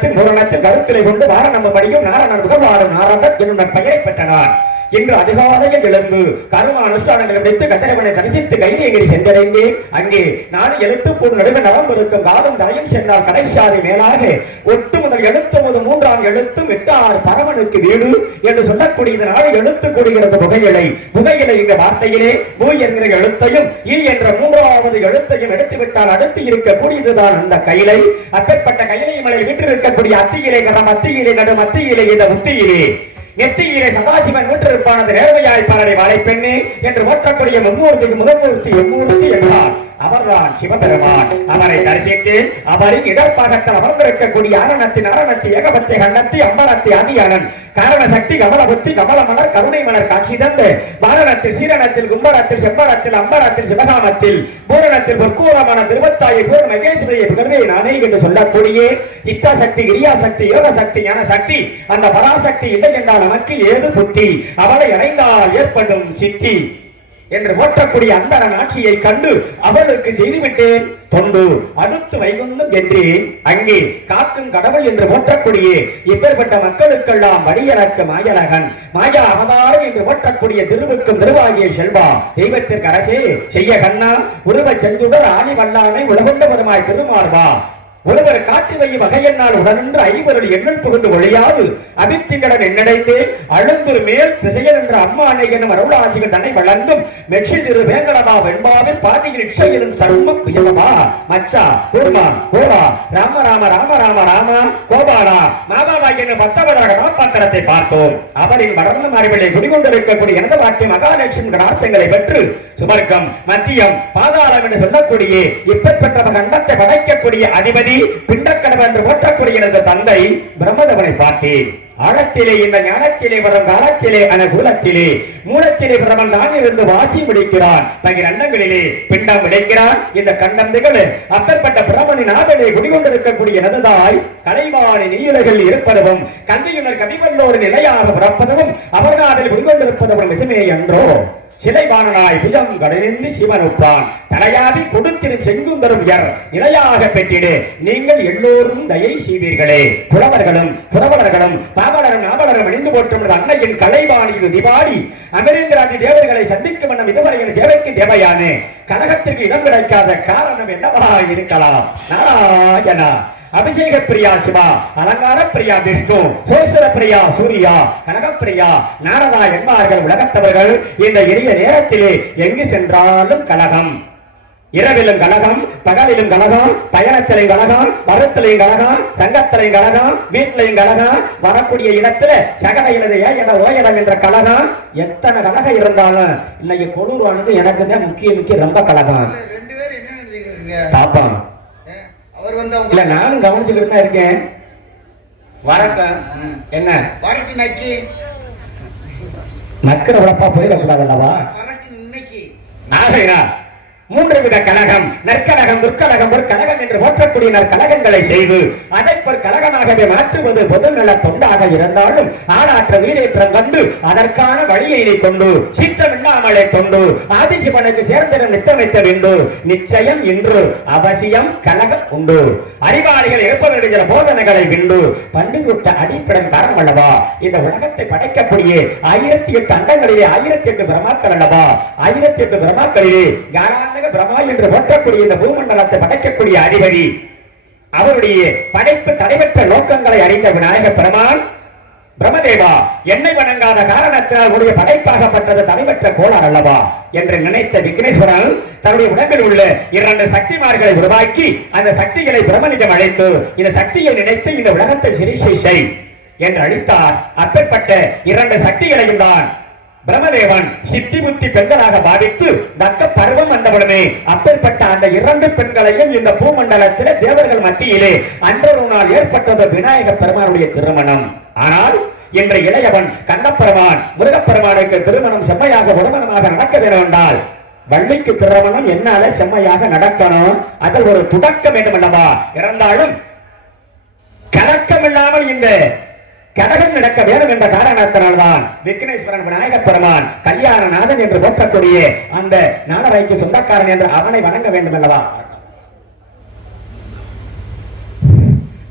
பூரணத்தில் பூரணத்தில் கருத்திலை கொண்டு வாரணம் படியும் நாரணன் புகழ்வாடும் நாரதன் என்னும் பெயரை பெற்றனான். இன்று அதிகாலையில் எழுந்து கரும அனுஷ்டானங்களை முடித்து கதிரவனை தரிசித்து கைலியகிரி சென்றடைந்தேன். அங்கே நாலு எழுத்து பொருள் நடுவே நலம் இருக்கும் காலம் தலையும் சென்றால் கடைசாதி மேலாக ஒட்டு முதல் எழுத்து முதல் மூன்றாம் எழுத்தும் எட்டாறு பரமனுக்கு வீடு என்று சொல்லக்கூடிய நாலு எழுத்து கூடுகிறது புகையிலை. புகையிலை என்ற வார்த்தையிலே பூ என்கிற எழுத்தையும் ஈ என்ற மூன்றாவது எழுத்தையும் எடுத்துவிட்டால் அடுத்து இருக்கக்கூடியதுதான் அந்த கைலை. அப்பேற்பட்ட கைலை மலை விட்டிருக்கக்கூடிய அத்தியிலே கரம் அத்தியிலே நடு மத்தியிலே இந்த முத்தியிலே நெத்தியிலே சதாசிவன் வீற்றிருப்பானது நேர்மையாய் பாரடை வாழைப்பெண்ணே என்று ஓட்டக்கூடிய மும்மூர்த்திக்கு முதல்மூர்த்தி எம்மூர்த்தி என்றார். அவர்தான் சிவபெருமான். அவரை தரிசித்து அவரின் இடர்பாகத்தில் அமர்ந்திருக்கக்கூடிய அரணத்தின் அரணத்தி ஏகபத்தை கண்ணத்தி அம்பலத்தி ஆதியானன் காரண சக்தி கமலபுத்தி கமலமலர் கருணை மலர் காட்சி தந்து பாரணத்தில் சீரணத்தில் கும்பரத்தில் செம்பரத்தில் அம்பலத்தில் சிவகாமத்தில் பூரணத்தில் பொற்கூலமான திருவத்தாயை பூர்ண மகேஸ்வரியை புகழ்வே நானே என்று சொல்லக்கூடிய இச்சா சக்தி கிரியா சக்தி யோக சக்தி ஞான சக்தி அந்த பராசக்தி இல்லை என்றால் நமக்கு ஏது புத்தி அவளை அடைந்தால் ஏற்படும் சித்தி என்று ஓட்டக்கூடிய அந்த ஆட்சியை கண்டு அவளுக்கு செய்துவிட்டேன் தொண்டு அடுத்து வைகுந்தம் என்றேன். அங்கே காக்கும் கடவுள் என்று ஓட்டக்கூடிய இப்பேற்பட்ட மக்களுக்கெல்லாம் வடியலக்கு மாயலகன் மாயா அவதாரம் என்று ஓட்டக்கூடிய திருவுக்கும் திருவாகிய செல்வா தெய்வத்திற்கு அரசே செய்ய கண்ணா உருவ செஞ்சுடர் ஆணி வல்லானை உலகொண்ட வருமாய் திருமார்வா ஒருவர் காட்டு வை வகையென்னால் உடனின்று ஐவருள் எண்ணல் புகுந்து ஒழியாது அபித்திங்கடன் எண்ணடைந்து அழுந்தூர் மேல் திசையன் என்ற அம்மா அன்னை என்னும் அருளாசிகள் தன்னை வளர்ந்தும் மெட்சி திரு வேங்கடதா வெண்பாவில் பாதியில் இட்சையிலும் சர்மம் பியவமா மச்சா கூர்மா கோரா ராம ராம ராம ராம ராமா கோபாலா மாபாவா என்னும் பத்தவதர கதாபாத்திரத்தை பார்த்தோம். அவரின் வளர்ந்த மரபிலே குடிகொண்டிருக்கக்கூடிய எனது வாக்கிய மகாலட்சுமி கடாட்சங்களை பெற்று சுமர்க்கம் மத்தியம் பாதாளம் என்று சொல்லக்கூடிய இப்பெற்ற கண்டத்தை படைக்கக்கூடிய அதிபதி பிண்டக்கடவு என்று ஓட்டக்கூடிய எனது தந்தை பிரம்மதேவனை பார்த்தேன். ஆழத்திலே இந்த ஞானத்திலே வரும் காலத்திலே அனுகூலத்திலே மூலத்திலே பிரமன் தான் இருந்து வாசி முடிக்கிறான். தகிர அண்டங்களிலே பிண்டம் விளைக்கிறான். இந்த கண்டம் திகழ் அப்பேற்பட்ட பிரமனின் ஆவிலே குடிகொண்டிருக்கக்கூடிய எனதுதாய் கலைவாணி நீயுலகில் இருப்பதும் கந்தையுனர் கவிவல்லோர் நிலையாக பிறப்பதும் அவர்காதில் குடிகொண்டிருப்பதும் விஷமே என்றோ சிலைவானாய் புஜம் கடனிந்து சிவன் உப்பான் தலையாவி கொடுத்திரு செங்குந்தரும் யர் நிலையாக பெற்றிடு நீங்கள் எல்லோரும் தயை செய்வீர்களே. புலவர்களும் புறவலர்களும் பாவலரும் நாவலரும் அணிந்து போற்றும் அன்னையின் கலைவாணி இது திவாடி அமரேந்திராதி தேவர்களை சந்திக்கும் வண்ணம் இதுவரையின் சேவைக்கு தேவையான கனகத்திற்கு இடம் கிடைக்காத காரணம் என்னவா இருக்கலாம்? நாராயணா அபிஷேக பிரியா சிவா அலங்கார பிரியா விஷ்ணு சோசர பிரியா சூர்யா கனகப்பிரியா நாரதா என்பார்கள் உலகத்தவர்கள். இந்த இனிய நேரத்திலே எங்கு சென்றாலும் கலகம், இரவிலும் கலகம், பகலிலும் கலகம், பயணத்திலையும் கலகம், மரத்திலையும் கலகம், சங்கத்திலையும் கலகம், வீட்டிலையும் கலகம், வரக்கூடிய இடத்துல சகடையிலது ஏட ஓயிடம் என்ற கலகம். எத்தனை கலகம் இருந்தாலும் இன்னைக்கு கொடூரானது எனக்கு தான் முக்கிய ரொம்ப கலகம். பாப்பா இல்ல நானும் கவனிச்சுக்கிட்டு தான் இருக்கேன். வரக்க என்ன வரட்டு நக்கி நக்கிற உழப்பா போயிடக்கூடாது அல்லவா? ஆகையா மூன்று வித கலகம் நற்கலகம் துர்க்கலகம் ஒரு கலகம் என்று ஓற்றக்கூடிய நற்கலகங்களை செய்து அதை ஒரு கலகமாகவே மாற்றுவது பொதுநல தொண்டாக இருந்தாலும் ஆனாற்ற வீடேற்றம் கண்டு அதற்கான வழியை கொண்டு சீற்றமில்லாமலே கொண்டு ஆதிசிவனுக்கு சேர்ந்திட நித்தமைத்த வேண்டும். நிச்சயம் இன்று அவசியம் கலகம் உண்டு. அறிவாளிகள் இருப்ப வேண்டிய போதனைகளை விண்டு பண்டிதுட்ட அடிப்படம் காரணம் அல்லவா? இந்த உலகத்தை படைக்கக்கூடிய 1008 அண்டங்களிலே 1008 பிரமாக்கள் அல்லவா? 1008 பிரமாக்களிலே யாரான பிரமா என்று ஓட்டக்கூடிய இந்த பூமண்டலத்தை படைக்கக்கூடிய அதிபதி அவருடைய படைப்பு தடைபெற்ற நோக்கங்களை அறிந்த விநாயக பெருமான் பிரம்மதேவா என்னை வணங்காத காரணத்தினால் உடைய படைப்பாகப்பட்டது தடைபெற்ற கோளாறு அல்லவா என்று நினைத்த விக்னேஸ்வரன் தன்னுடைய உடம்பில் உள்ள 2 சக்திமார்களை உருவாக்கி அந்த சக்திகளை பிரம்மனிடம் அழைத்து இந்த சக்தியை நினைத்து இந்த உலகத்தை சிகிச்சை செய் என்று அளித்தார். அப்பேற்பட்ட 2 சக்திகளையும் தான் பிரம்மதேவன் சித்தி புத்தி பெண்களாக பாவித்து தக்க பருவம் வந்தவுடனே அப்பேற்பட்ட அந்த 2 பெண்களையும் இந்த பூமண்டலத்திலே தேவர்கள் மத்தியிலே அன்றொரு நாள் ஏற்பட்டது விநாயக பெருமானுடைய திருமணம். ஆனால் இன்று இளையவன் கண்ணப்பெருமான் முருகப்பெருமானுக்கு திருமணம் செம்மையாக உடமனமாக நடக்க வேண்டும் என்றால் வள்ளிக்கு திருமணம் என்னால செம்மையாக நடக்கணும். அதில் ஒரு துடக்கம் வேண்டும் அல்லவா? இருந்தாலும் கலக்கம் இல்லாமல் இந்த கலகம் நடக்க வேண்டும் என்ற காரணத்தினால்தான் விக்னேஸ்வரன் விநாயக பெருமான் கல்யாணநாதன் என்று போற்றக்கூடிய அந்த நாடரைக்கு சொந்தக்காரன் என்று அவனை வணங்க வேண்டும் அல்லவா?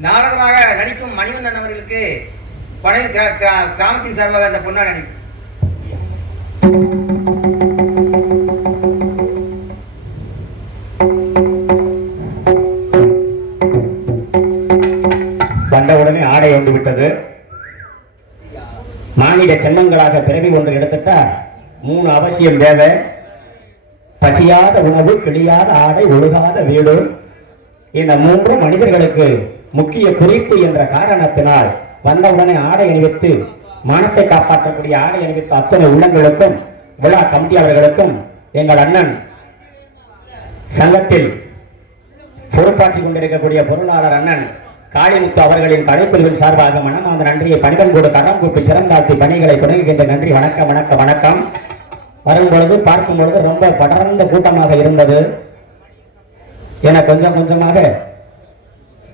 நாரதராக நடிக்கும் மணிவண்ணன் அவர்களுக்கு கிராமத்தின் சார்பாக அந்த பொன்னாடை அணிவிக்கும். வந்தவுடனே ஆடை வந்து விட்டது. மானிட சென்னங்களாக பிறவி ஒன்று எடுத்துட்டா 3 அவசியம் தேவை. பசியாத உணவு, கிளியாத ஆடை, ஒழுகாத வீடு. இந்த 3 மனிதர்களுக்கு முக்கிய குறிப்பு என்ற காரணத்தினால் வந்தவுடனே ஆடை அணிவித்து மானத்தை காப்பாற்றக்கூடிய ஆடை அணிவித்த அத்தனை உள்ளங்களுக்கும் விழா கமிட்டியாளர்களுக்கும் எங்கள் அண்ணன் சங்கத்தில் பொறுப்பாற்றிக் கொண்டிருக்கக்கூடிய பொருளாளர் அண்ணன் காளிமுத்து அவர்களின் கலைக்குழுவின் சார்பாக மனமார்ந்த நன்றியை பணிடம் கூடு கரம் கூப்பி சிறந்தாழ்த்தி பணிகளை தொடங்குகின்ற நன்றி. வணக்கம் வணக்கம் வணக்கம். வரும் பொழுது பார்க்கும் பொழுது ரொம்ப படர்ந்த கூட்டமாக இருந்தது. என கொஞ்சம் கொஞ்சமாக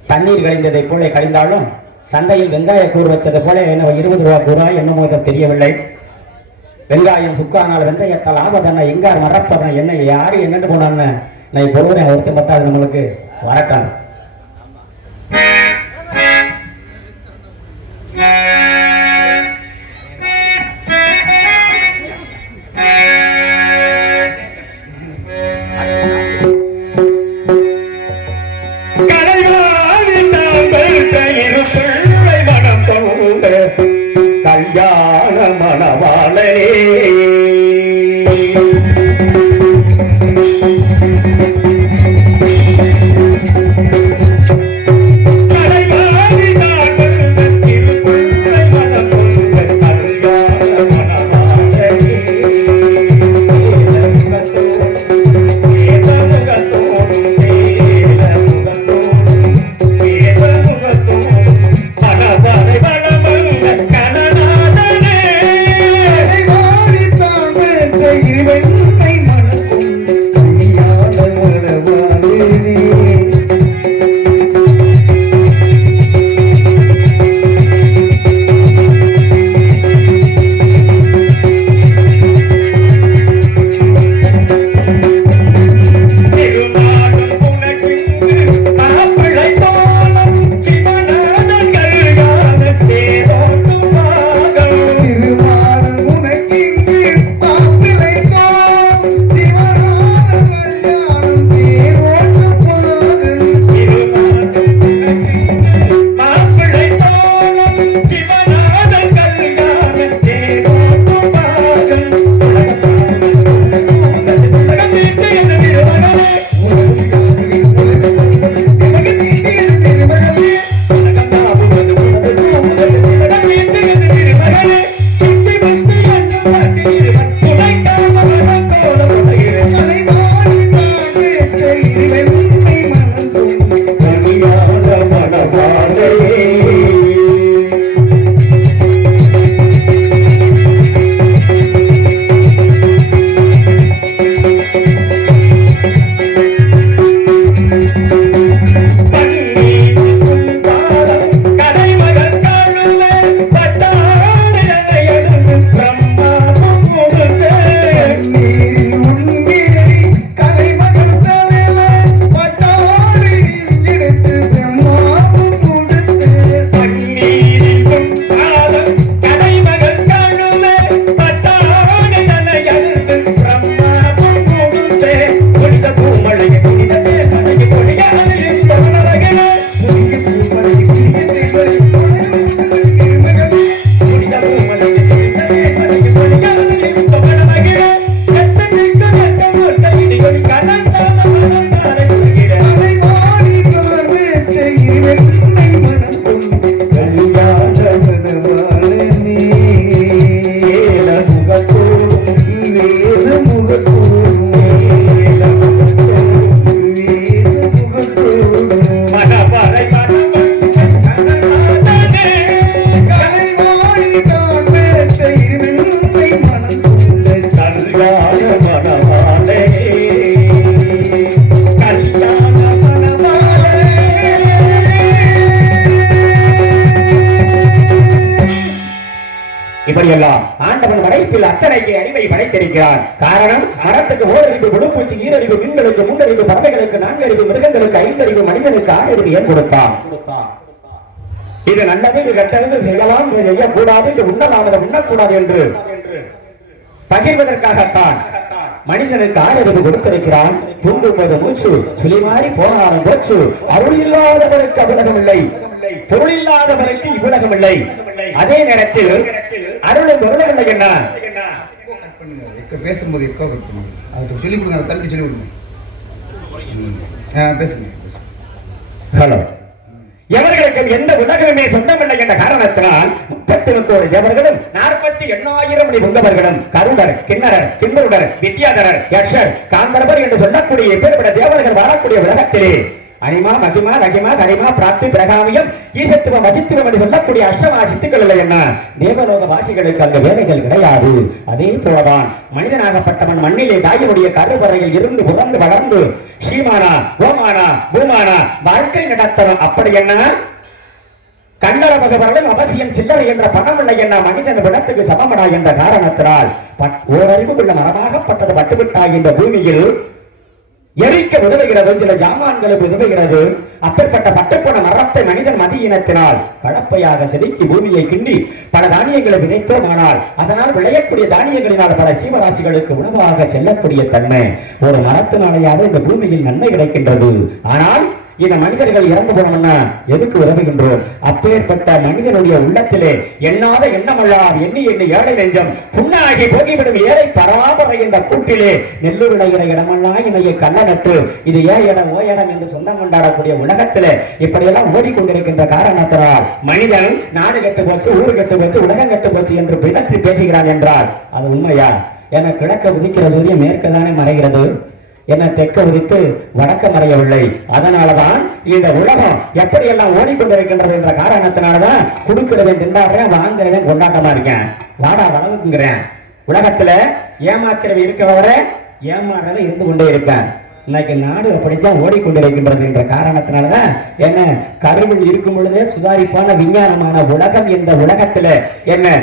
தண்ணீர் கழிந்ததை போல கழிந்தாலும் சந்தையில் வெங்காய கூறு வச்சதை போல என்ன 20 ரூபா கூறா என்னமோ தெரியவில்லை. வெங்காயம் சுக்கானால் வெந்தயத்தால் ஆபதன எங்கார் மறப்பதன என்ன யாரு என்னன்னு போனான்னு நான் பொழுது ஒருத்தன் பார்த்தா அது நம்மளுக்கு வரட்டான். கல்யாண மணவாளே இப்படியெல்லாம் ஆண்டவன் படைப்பில் அத்தனைக்கு அறிவை படைத்திருக்கிறான். காரணம், மரத்துக்கு ஓரறிவு, புழுப்பூச்சி ஈரறிவு, மீன்களுக்கு 3 அறிவு, பறவைகளுக்கு 4 அறிவு, மிருகங்களுக்கு 5 அறிவு, மனிதனுக்கு 6 அறிவு ஏன் கொடுத்தான்? இது நல்லது, இது கெட்டது, இது செய்யலாம், இது செய்யக்கூடாது, இது உண்ணலாம், இது உண்ணக்கூடாது என்று பகிர்வதற்காகத்தான் மனிதனுக்கு ஆதரவு கொடுத்திருக்கிறான். தூங்கும்போது மூச்சு சுழிமாறி போனாலும் போச்சு. அருள் இல்லாதவருக்கு அவ்வுலகம் இல்லை, பொருள் இல்லாதவருக்கு இவ்வுலகம் இல்லை. அதே நேரத்தில் அருளும் பொருளும் இல்லை. என்ன பேசும்போது எக்கோ கொடுக்கணும், அதுக்கு சொல்லிக் கொடுங்க, தம்பி சொல்லிக் கொடுங்க. பேசுங்க. ஹலோ. எவர்களுக்கும் எந்த உலகமே சொந்தமில்லை என்ற காரணத்தினால் 30 கோடி தேவர்களும் 48,000 மணி உங்கவர்களும் கருடர், கிண்ணறர், கிண்ணுடர், வித்யாதரர், யக்ஷர், காந்தர்வர் என்று சொல்லக்கூடிய இப்பேற்பட்ட தேவர்கள் வாழக்கூடிய உலகத்திலே அனிமா, மகிமா, ரகிமா, கரிமா, பிராப்தி, பிரகாமியம், ஈசத்துவம், வசித்துவம் என்று சொல்லக்கூடிய அஷ்டமா சித்துக்கள் இல்லை. என்ன தேவலோக வாசிகளுக்கு அங்கு வேலைகள் கிடையாது. அதே போலதான் மனிதனாகப்பட்டவன் மண்ணிலே தாயினுடைய கருவறையில் இருந்து புறந்து வளர்ந்து ஸ்ரீமானா, ஓமானா, பூமானா வாழ்க்கை நடத்தணும். அப்படி என்ன கண்ணர பகவர்களும் அவசியம் சில்லறை என்ற பணம் இல்லை. என்ன மனிதன் விடத்துக்கு சமமடா என்ற காரணத்தினால் ஓரறிவுக்குள்ள மரமாகப்பட்டது பட்டுவிட்டாய் இந்த பூமியில் எரிக்க உதவுகிறது, சில ஜாமான்களுக்கு உதவுகிறது. அப்பேற்பட்ட பட்டுப்போன மரத்தை மனிதன் மதியினத்தினால் கலப்பையாக செதுக்கி பூமியை கிண்டி பல தானியங்களை விதைத்தோமானால் அதனால் விளையக்கூடிய தானியங்களினால் பல சீவராசிகளுக்கு உணவாக செல்லக்கூடிய தன்மை ஒரு மரத்தினாலேயாவது இந்த பூமியில் நன்மை கிடைக்கின்றது. ஆனால் இந்த மனிதர்கள் இறந்து போனோம்னா எதுக்கு உதவுகின்றோம்? அப்பேற்பட்ட மனிதனுடைய உள்ளத்திலே எண்ணாத எண்ணமெல்லாம் எண்ணி எண்ணி ஏழை நெஞ்சம் புண்ணாகி போகிவிடும் ஏழை பராபரை என்ற கூட்டிலே நெல்லு விளைகிற இடமெல்லாம் இணைய கள்ள நட்டு இது ஏ இடம் ஓ இடம் என்று சொந்தம் கொண்டாடக்கூடிய உலகத்திலே இப்படியெல்லாம் ஓடிக்கொண்டிருக்கின்ற காரணத்தினால் மனிதன் நாடு கெட்டு போச்சு, ஊர் கெட்டு போச்சு, உலகம் கெட்டு போச்சு என்று பிதற்றி பேசுகிறான் என்றால் அது உண்மையா? என கிழக்க உதிக்கிற சூரியன் மேற்குதானே மறைகிறது, என்ன தெற்க உதித்து வடக்க மறையவில்லை. அதனாலதான் இந்த உலகம் எப்படியெல்லாம் ஓடிக்கொண்டிருக்கின்றது என்ற காரணத்தினாலதான் கொடுக்கிறவன் திண்டாடுறேன், வாங்குறவன் கொண்டாட்டமா இருக்கேன், வாடா வளவுக்குங்கிறேன். உலகத்துல ஏமாத்திரவன் இருக்கிறவரை ஏமாறவன் இருந்து கொண்டே இருப்பேன். இன்னைக்கு நாடு அப்படித்தான் ஓடிக்கொண்டிருக்கின்றது என்ற காரணத்தினாலதான் என்ன கருவில் இருக்கும் பொழுதே சுதாரிப்பான விஞ்ஞானமான உலகம் இந்த உலகத்துல என்ன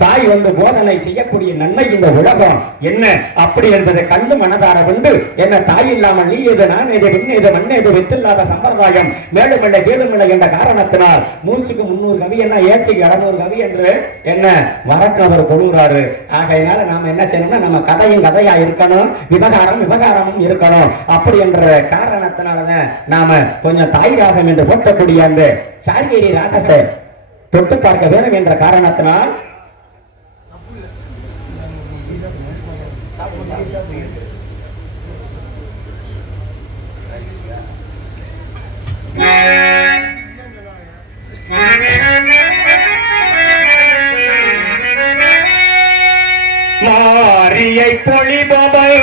தாய் வந்து போதனை செய்யக்கூடிய நன்மை இந்த உலகம் என்ன அப்படி என்பதை கண்டு மனதார கொண்டு என்ன தாய் இல்லாமல் நீ எது, நான் எது, பெண் எது, மண் எது, வித்தில்லாத சம்பிரதாயம் மேலுமில்லை கீழுமில்லை என்ற காரணத்தினால் 100க்கு 300 கவி என்ன ஏச்சுக்கு 200 கவி என்று என்ன வரட்டு அவர் கொடுறாரு. ஆகையினால நாம என்ன செய்யணும்னா நம்ம கதையும் கதையா இருக்கணும், விவகாரமும் இருக்கணும். அப்படி என்ற காரணத்தினாலதான் நாம கொஞ்சம் தாய் ராகம் என்று போட்டக்கூடிய அந்த சார்கேரி ராகச தொட்டு பார்க்க வேணும் என்ற காரணத்தினால் மாரியை பொழிபவள்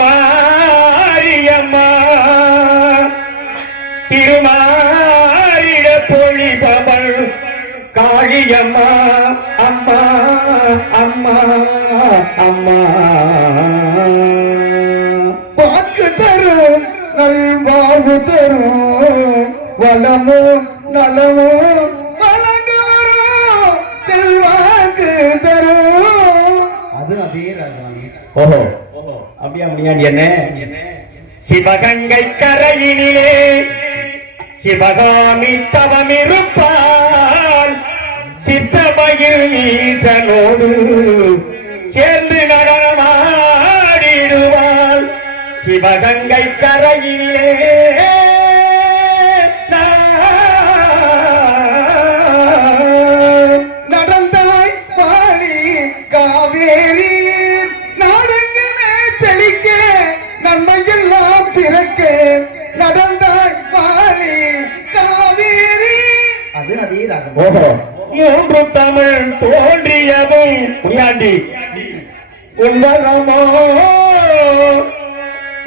மாரியம்மா, திருமாரிட பொழிபவள் காளியம்மா, அம்மா அம்மா அம்மா. வாக்கு தரும் நல்வாழ்வு தரும் வளமும் நலமும் வழங்கு வரும் செல்வாக்கு தரும். அது அதே ராஜாணி. ஓஹோ அப்படியா முடியாது என்ன சிவகங்கை கரையினிலே சிவகாமி தவமிருப்பால் சிற்சபையில் ஈசனோடு சேர்ந்து நடனமாடிடுவாள் சிவகங்கை கரையிலே. நடந்தாய் பாலி காவேரி நாடெங்குமே செழிக்க நன்மையெல்லாம் பிறக்க நடந்தாய் பாலி காவேரி. அது அதே ராகம். ஓஹோ 3 தமிழ் தோன்றியதும் முனியாண்டி உன்வரமோ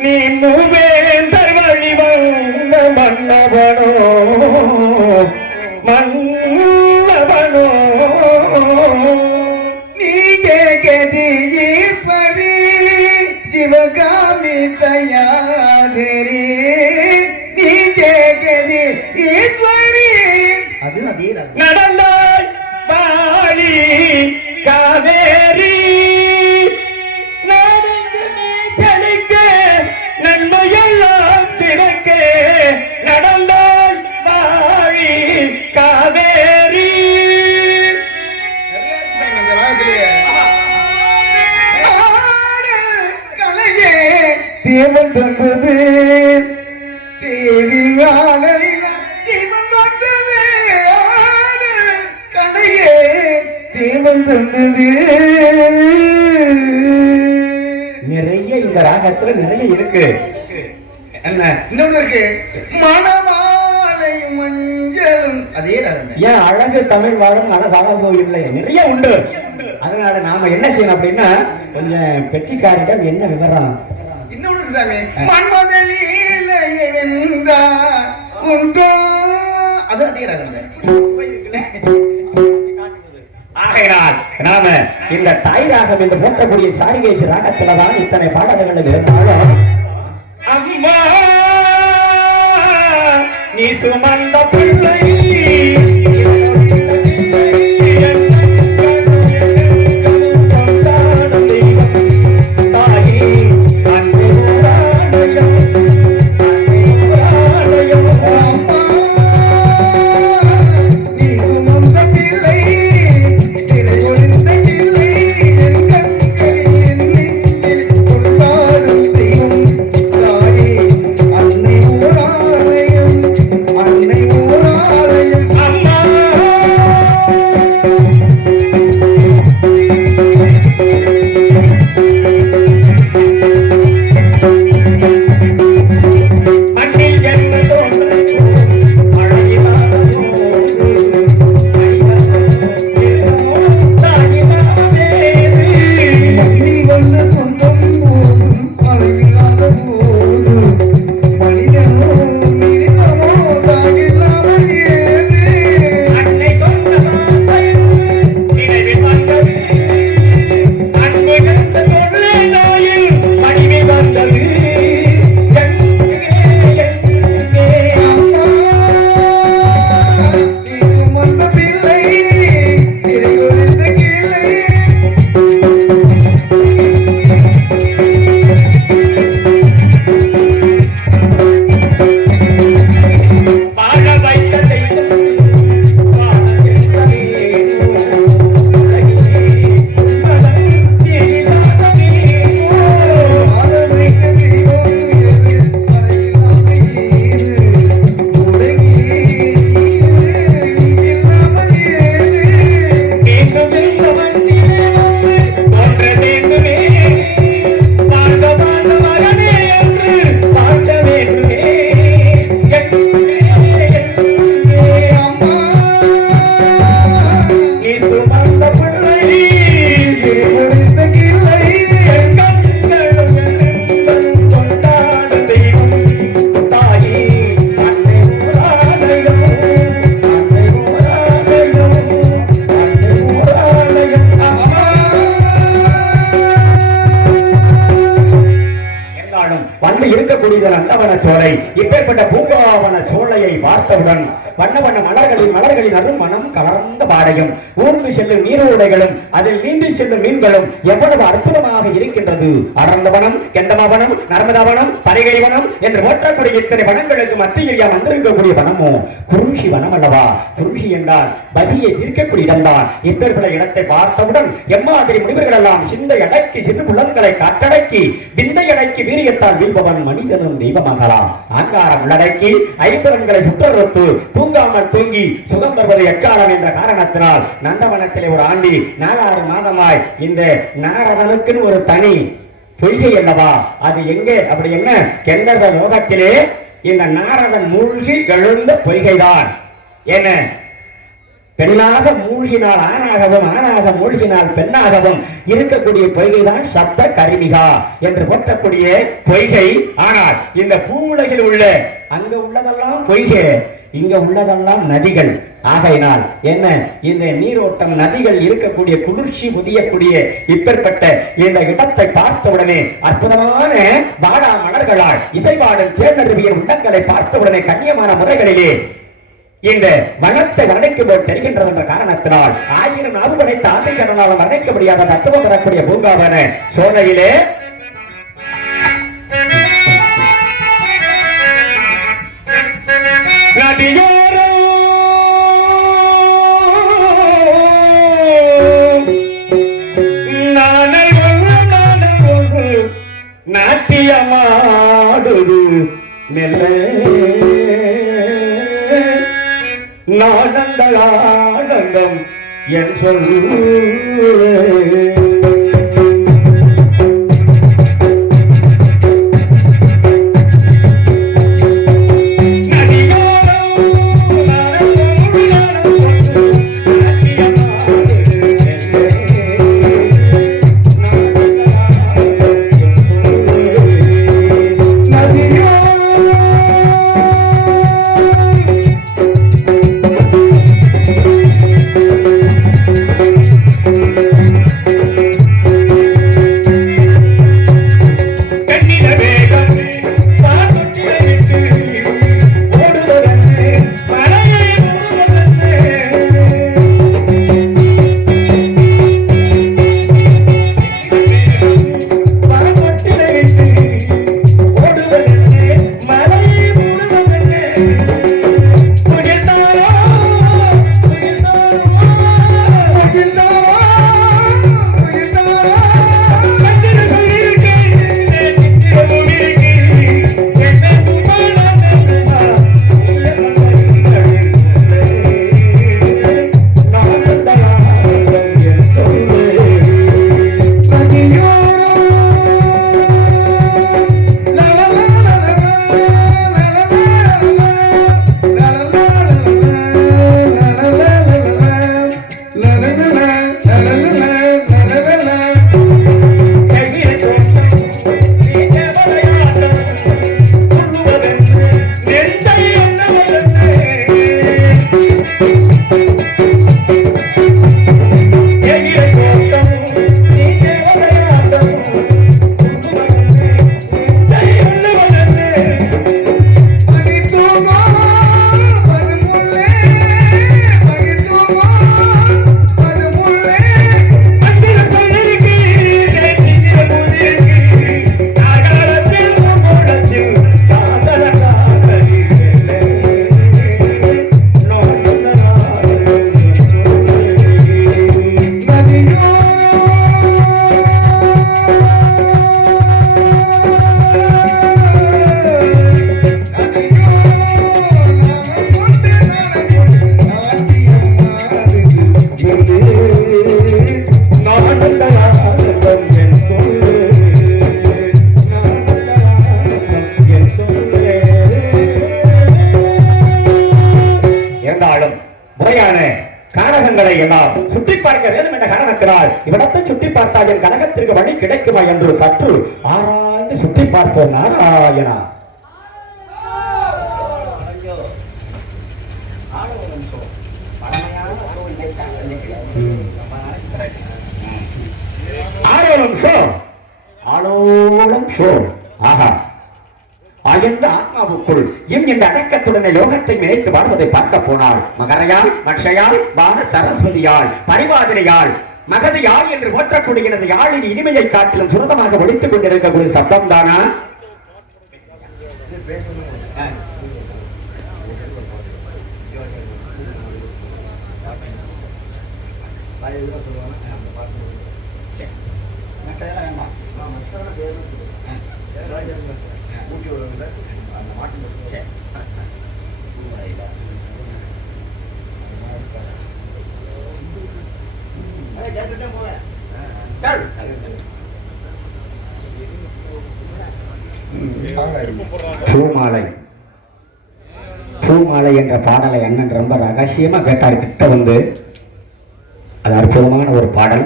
நீ மூவேந்தர் வழி வந்த மன்னவனோ மன்னவனோ நீ ஜெகதி ஈஸ்வரி சிவகாமி தயாதிரி. நீ ஜெகதி ஈஸ்வரி. அது அதே ராகம். நடந்தாய் பாலி காவேரி நாடெங்குமே செழிக்க நன்மையெல்லாம் சிறக்க நடந்தாய் பாலி தெய்வம் தந்தது தேவி தெய்வம் தந்தது கலையே தெய்வம் தந்தது. நிறைய இந்த ராகத்துல நிறைய இருக்கு. என்ன இன்னொன்று இருக்கு மணமாலையும் மஞ்சளும் அதே ராகம். ஏன் அழகு தமிழ் வாழும் அழகாகவோ இல்லை, நிறைய உண்டு. அதனால நாம என்ன செய்யணும் அப்படின்னா கொஞ்சம் பெட்டிக்காரிடம் என்ன விவரம் இன்னொன்று இருக்கு சாமி மன்மதலீல என்றார் உண்டோ அது அதே ராகம். ஆகையினால் நாம இந்த தாய் ராகம் என்று போற்றக்கூடிய சாரிகேசி ராகத்துலதான் இத்தனை பாடல்கள் இருந்தாலும் அம்மா நீ சுமந்த பிள்ளை சோலை இப்பேற்பட்ட பூங்காவன சோலையை பார்த்தவுடன் வண்ண வண்ண மலர்களின் அரும் மனம் கலர்ந்த பாடையும் ஊர்ந்து செல்லும் நீரோடைகளும் அதில் நீந்தி செல்லும் மீன்களும் எவ்வளவு அற்புதமாக இருக்கின்றது. அடர்ந்தவனம், கெண்டமாவனம், நர்மதாவனம், பரிகைவனம் என்று ஓட்டக்கூடிய இத்தனை வனங்களுக்கு மத்தியில் வந்திருக்கக்கூடிய வனமோ குருஷி வனம் அல்லவா? குருஷி என்றால் பசியை தீர்க்கக்கூடிய இடம்தான். இப்பேற்பட்ட இடத்தை பார்த்தவுடன் எம்மாதிரி முனிவர்கள் எல்லாம் சிந்தை அடக்கி சிறு புலன்களை காட்டடக்கி விந்தை அடக்கி வீரியத்தால் வீழ்பவன் மனிதனும் தெய்வமாகலாம். ஆங்காரம் உள்ளடக்கி ஐம்புலன்களை சுற்றறுத்து தூங்காமல் தூங்கி சுகம் வருவது எக்காலம் என்ற காரணத்தினால் நந்தவனத்திலே ஒரு ஆண்டி 4 மாதமாய் இந்த நாரதனுக்குன்னு ஒரு தனி பொய்கை அல்லவா? அது எங்கே அப்படி என்ன கெந்தர்வ லோகத்திலே இந்த நாரதன் மூழ்கி எழுந்த பொய்கைதான். என்ன பெண்ணாக மூழ்கினால் ஆணாகவும் ஆணாக மூழ்கினால் பெண்ணாகவும் இருக்கக்கூடிய பொய்கைதான் சப்த கரிமிகா என்று போற்றக்கூடிய பொய்கை. ஆனால் இந்த பூவுலகில் உள்ள அங்க உள்ளதெல்லாம் பொய்கை, இங்க உள்ளதெல்லாம் நதிகள். ஆகையினால் என்ன இந்த நீரோட்டம் நதிகள் இருக்கக்கூடிய குளிர்ச்சி புதியக்கூடிய இப்பேற்பட்ட இந்த இடத்தை பார்த்தவுடனே அற்புதமான வாடா மலர்களால் இசைவாடும் தேர்ந்தறிவியல் உள்ளங்களை பார்த்தவுடனே கண்ணியமான முறைகளிலே இந்த வனத்தை வர்ணிக்கும் போது தெரிகின்றது என்ற காரணத்தினால் 1000 நாவு படைத்த ஆந்தை சரணாலும் வர்ணிக்க முடியாத தத்துவம் பெறக்கூடிய பூங்காவன சோலையிலே நதியோரம் நாணல் ஒன்று நாட்டியமா மெல்ல நானங்கள் ஆனந்தம் என் சொல்வே சுற்றி பார்க்க வேண்டும் என்ற காரணத்தினால் இவ்விடத்தை சுற்றி பார்த்தால் என் கனகத்திற்கு வழி கிடைக்குமா என்று சற்று ஆராய்ந்து சுற்றி பார்ப்போம். நாராயணா ஆளோளம் ஷோ ஆஹா ஆழ்ந்த ஆத்மாவுக்குள் என்ற அடக்கத்துடனே லோகத்தை நினைத்து வாழ்வதை பார்க்க போனால் மகரையால் மக்ஷயால் வான சரஸ்வதியால் பரிவாதிரையால் மகதையால் என்று போற்றக்கூடிய எனது யாழின் இனிமையை காட்டிலும் சுரதமாக ஒழித்துக் கொண்டிருக்கக்கூடிய சப்தம் தானா? பூமாலை பூமாலை என்ற பாடலை அண்ணன் ரொம்ப ரகசியமா கேட்டார். கிட்ட வந்து அது அற்புதமான ஒரு பாடல்.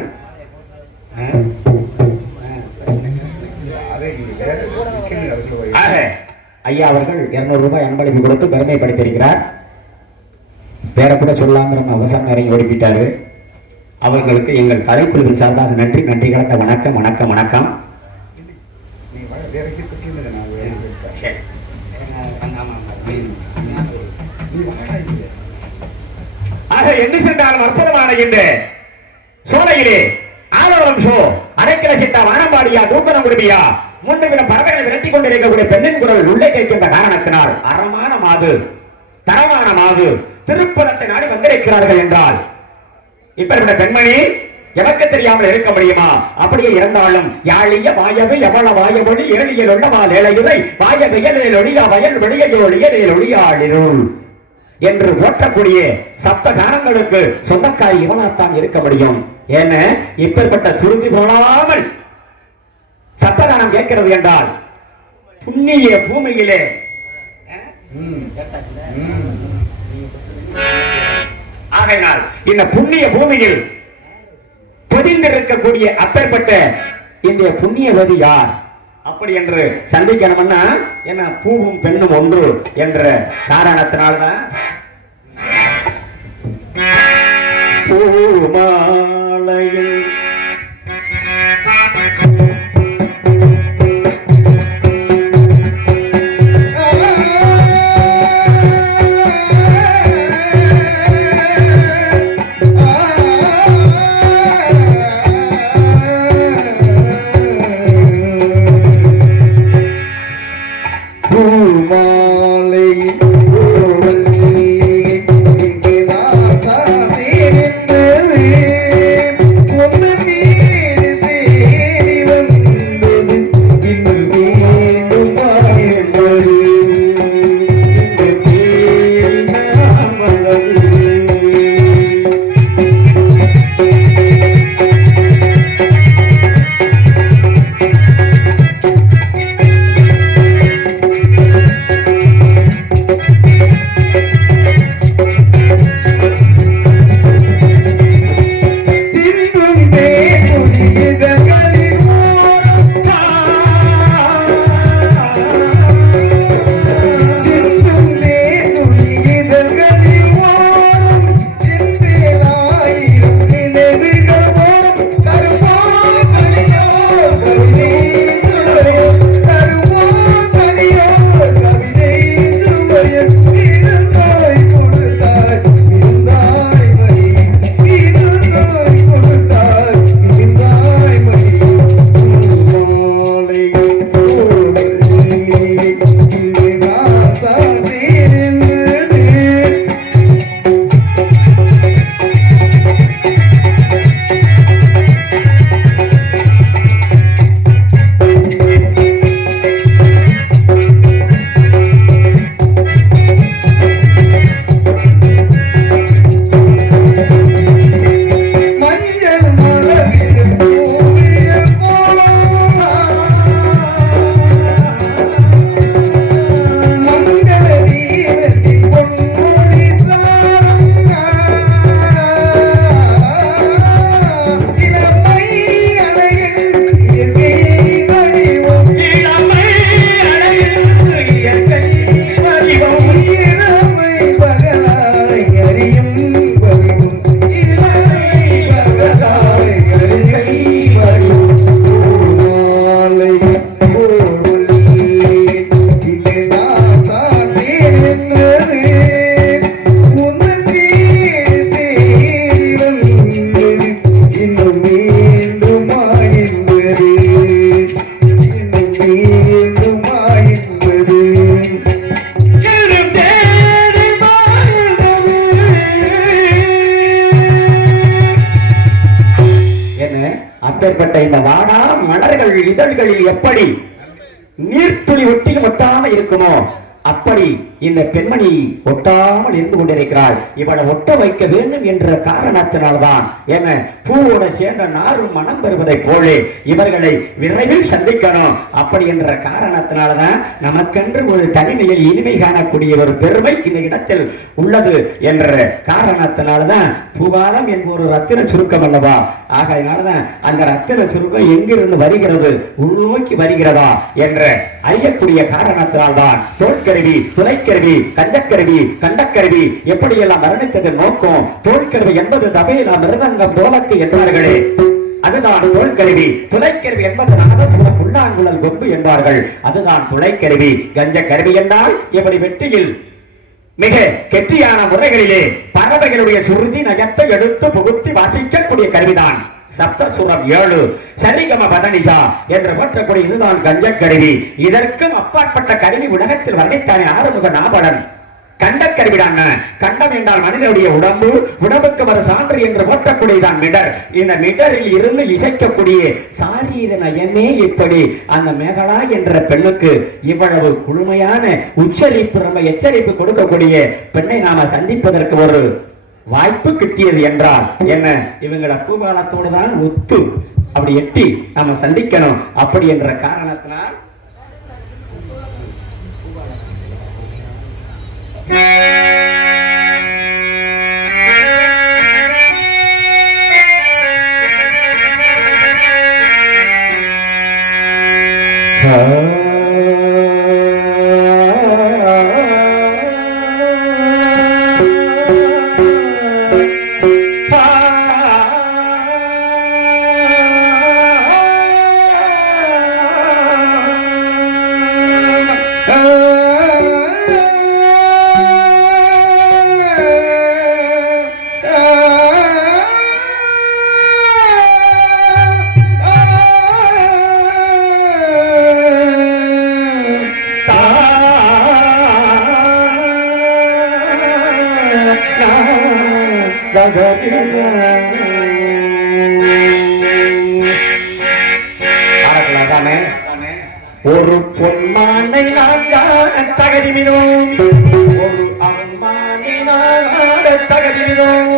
ஐயா அவர்கள் 200 ரூபாய் அன்பளிப்பு கொடுத்து பெருமைப்படுத்தியிருக்கிறார். வேற கூட சொல்லாம அவசரம் இறங்கி ஓடிப்பிட்டாரு. அவர்களுக்கு எங்கள் கலைக்குழுவின் சார்பாக நன்றி நன்றி கலந்த வணக்கம் வணக்கம் வணக்கம். ஆக எங்கு சென்றாலும் அற்புதமான இந்த சோலையிலே ஆலோலம் ஷோ அடைக்கல சித்தா வானம்பாடியா தூக்கணம் குருவியா முன்னுவிடம் பறவைகளை விரட்டி கொண்டிருக்கக்கூடிய பெண்ணின் குரல் உள்ளே கேட்கின்ற காரணத்தினால் அறமான மாது தரமான மாது திருப்பதத்தை நாடி வந்திருக்கிறார்கள் என்றால் இப்ப பெண்மணி எனக்கு தெரியாமல் இருக்க முடியுமா? அப்படியே இருந்தாலும் யாழிய வாயவை எவள வாயவொழி ஏழியல் உள்ளவால் ஏழையுரை வாயவையலில் ஒளியா வயல் வெளியொழியலில் ஒளியாளிருள் என்று போற்றக்கூடிய சப்த கானங்களுக்கு சொந்தக்காய் இவனாத்தான் இருக்க முடியும். ஏன இப்பேற்பட்ட சுருதி போடாமல் சப்தகானம் கேட்கிறது என்றால் புண்ணிய பூமியிலே ஆகையினால் இந்த புண்ணிய பூமியில் பொதிந்திருக்கக்கூடிய அப்பேற்பட்ட இந்த புண்ணியவதி யார் அப்படி என்று சந்திக்கணும்னா என்ன பூவும் பெண்ணும் ஒன்று என்ற காரணத்தினால்தான் பூமாலையில் அப்பேற்பட்ட இந்த வாடா மலர்கள் இதழ்களில் எப்படி நீர்த்துளி ஒட்டியும் ஒட்டாம இருக்குமோ அப்படி இந்த பெண்மணி ஒட்டாமல் இருந்து கொண்டிருக்கிறாள். இவளை ஒட்ட வைக்க வேண்டும் என்ற காரணத்தினால்தான் என்ன பூவோட சேர்ந்த நாரும் மனம் பெறுவதை போலே இவர்களை விரைவில் சந்திக்கணும் அப்படி என்ற காரணத்தினால்தான் நமக்கென்று ஒரு தனிமையில் இனிமை காணக்கூடிய ஒரு பெருமை இந்த இடத்தில் உள்ளது என்ற காரணத்தினால்தான் பூபாலம் என்ப ஒரு ரத்தின சுருக்கம் அல்லவா. ஆகையினால்தான் அந்த ரத்தின சுருக்கம் எங்கிருந்து வருகிறது உள்நோக்கி வருகிறதா என்ற அறியக்கூடிய காரணத்தினால்தான் தோற்கருவி துளைக்கருவி கஞ்சக்கருவி கண்டக்கருவி எப்படியெல்லாம் வர்ணித்தது நோக்கம். தோற்கருவி என்பது தபேலா மிருதங்கம் தோலக்கு என்றார்களே அதுதான் தோல்கருவி. துளைக்கருவி என்பது நாதசுரம் புல்லாங்குழல் கொம்பு என்பார்கள் அதுதான் துளைக்கருவி. கஞ்ச கருவி என்றால் இப்படி வெற்றியில் மிக கெட்டியான முறைகளிலே பறவைகளுடைய சுருதி நயத்தை எடுத்து புகுத்தி வாசிக்கக்கூடிய கருவிதான் சப்தசுரம் 7 சரிகம பதனிசா என்று போற்றக்கூடிய இதுதான் கஞ்சக்கருவி. இதற்கும் அப்பாற்பட்ட கருவி உலகத்தில் வர்ணித்தானே ஆறுமுக நாபடன் கண்டக்கருவிடான். கண்டம் என்றால் மனிதனுடைய உடம்பு, உடம்புக்கு ஒரு சான்று என்று போற்றக்கூடியதான் மிடர். இந்த மிடரில் இருந்து இசைக்கக்கூடிய சாரீர நயமே இப்படி அந்த மேகலா என்ற பெண்ணுக்கு இவ்வளவு குழுமையான உச்சரிப்பு, ரொம்ப எச்சரிப்பு கொடுக்கக்கூடிய பெண்ணை நாம சந்திப்பதற்கு ஒரு வாய்ப்பு கிட்டியது என்றால் என்ன, இவங்கள பூபாலத்தோடு தான் ஒத்து அப்படி எட்டி நாம சந்திக்கணும். அப்படி என்ற காரணத்தினால் ஒரு பொன்மானை நான் காண தகதினோம், ஒரு அம்மானை நான் ஆட தகதினோம்.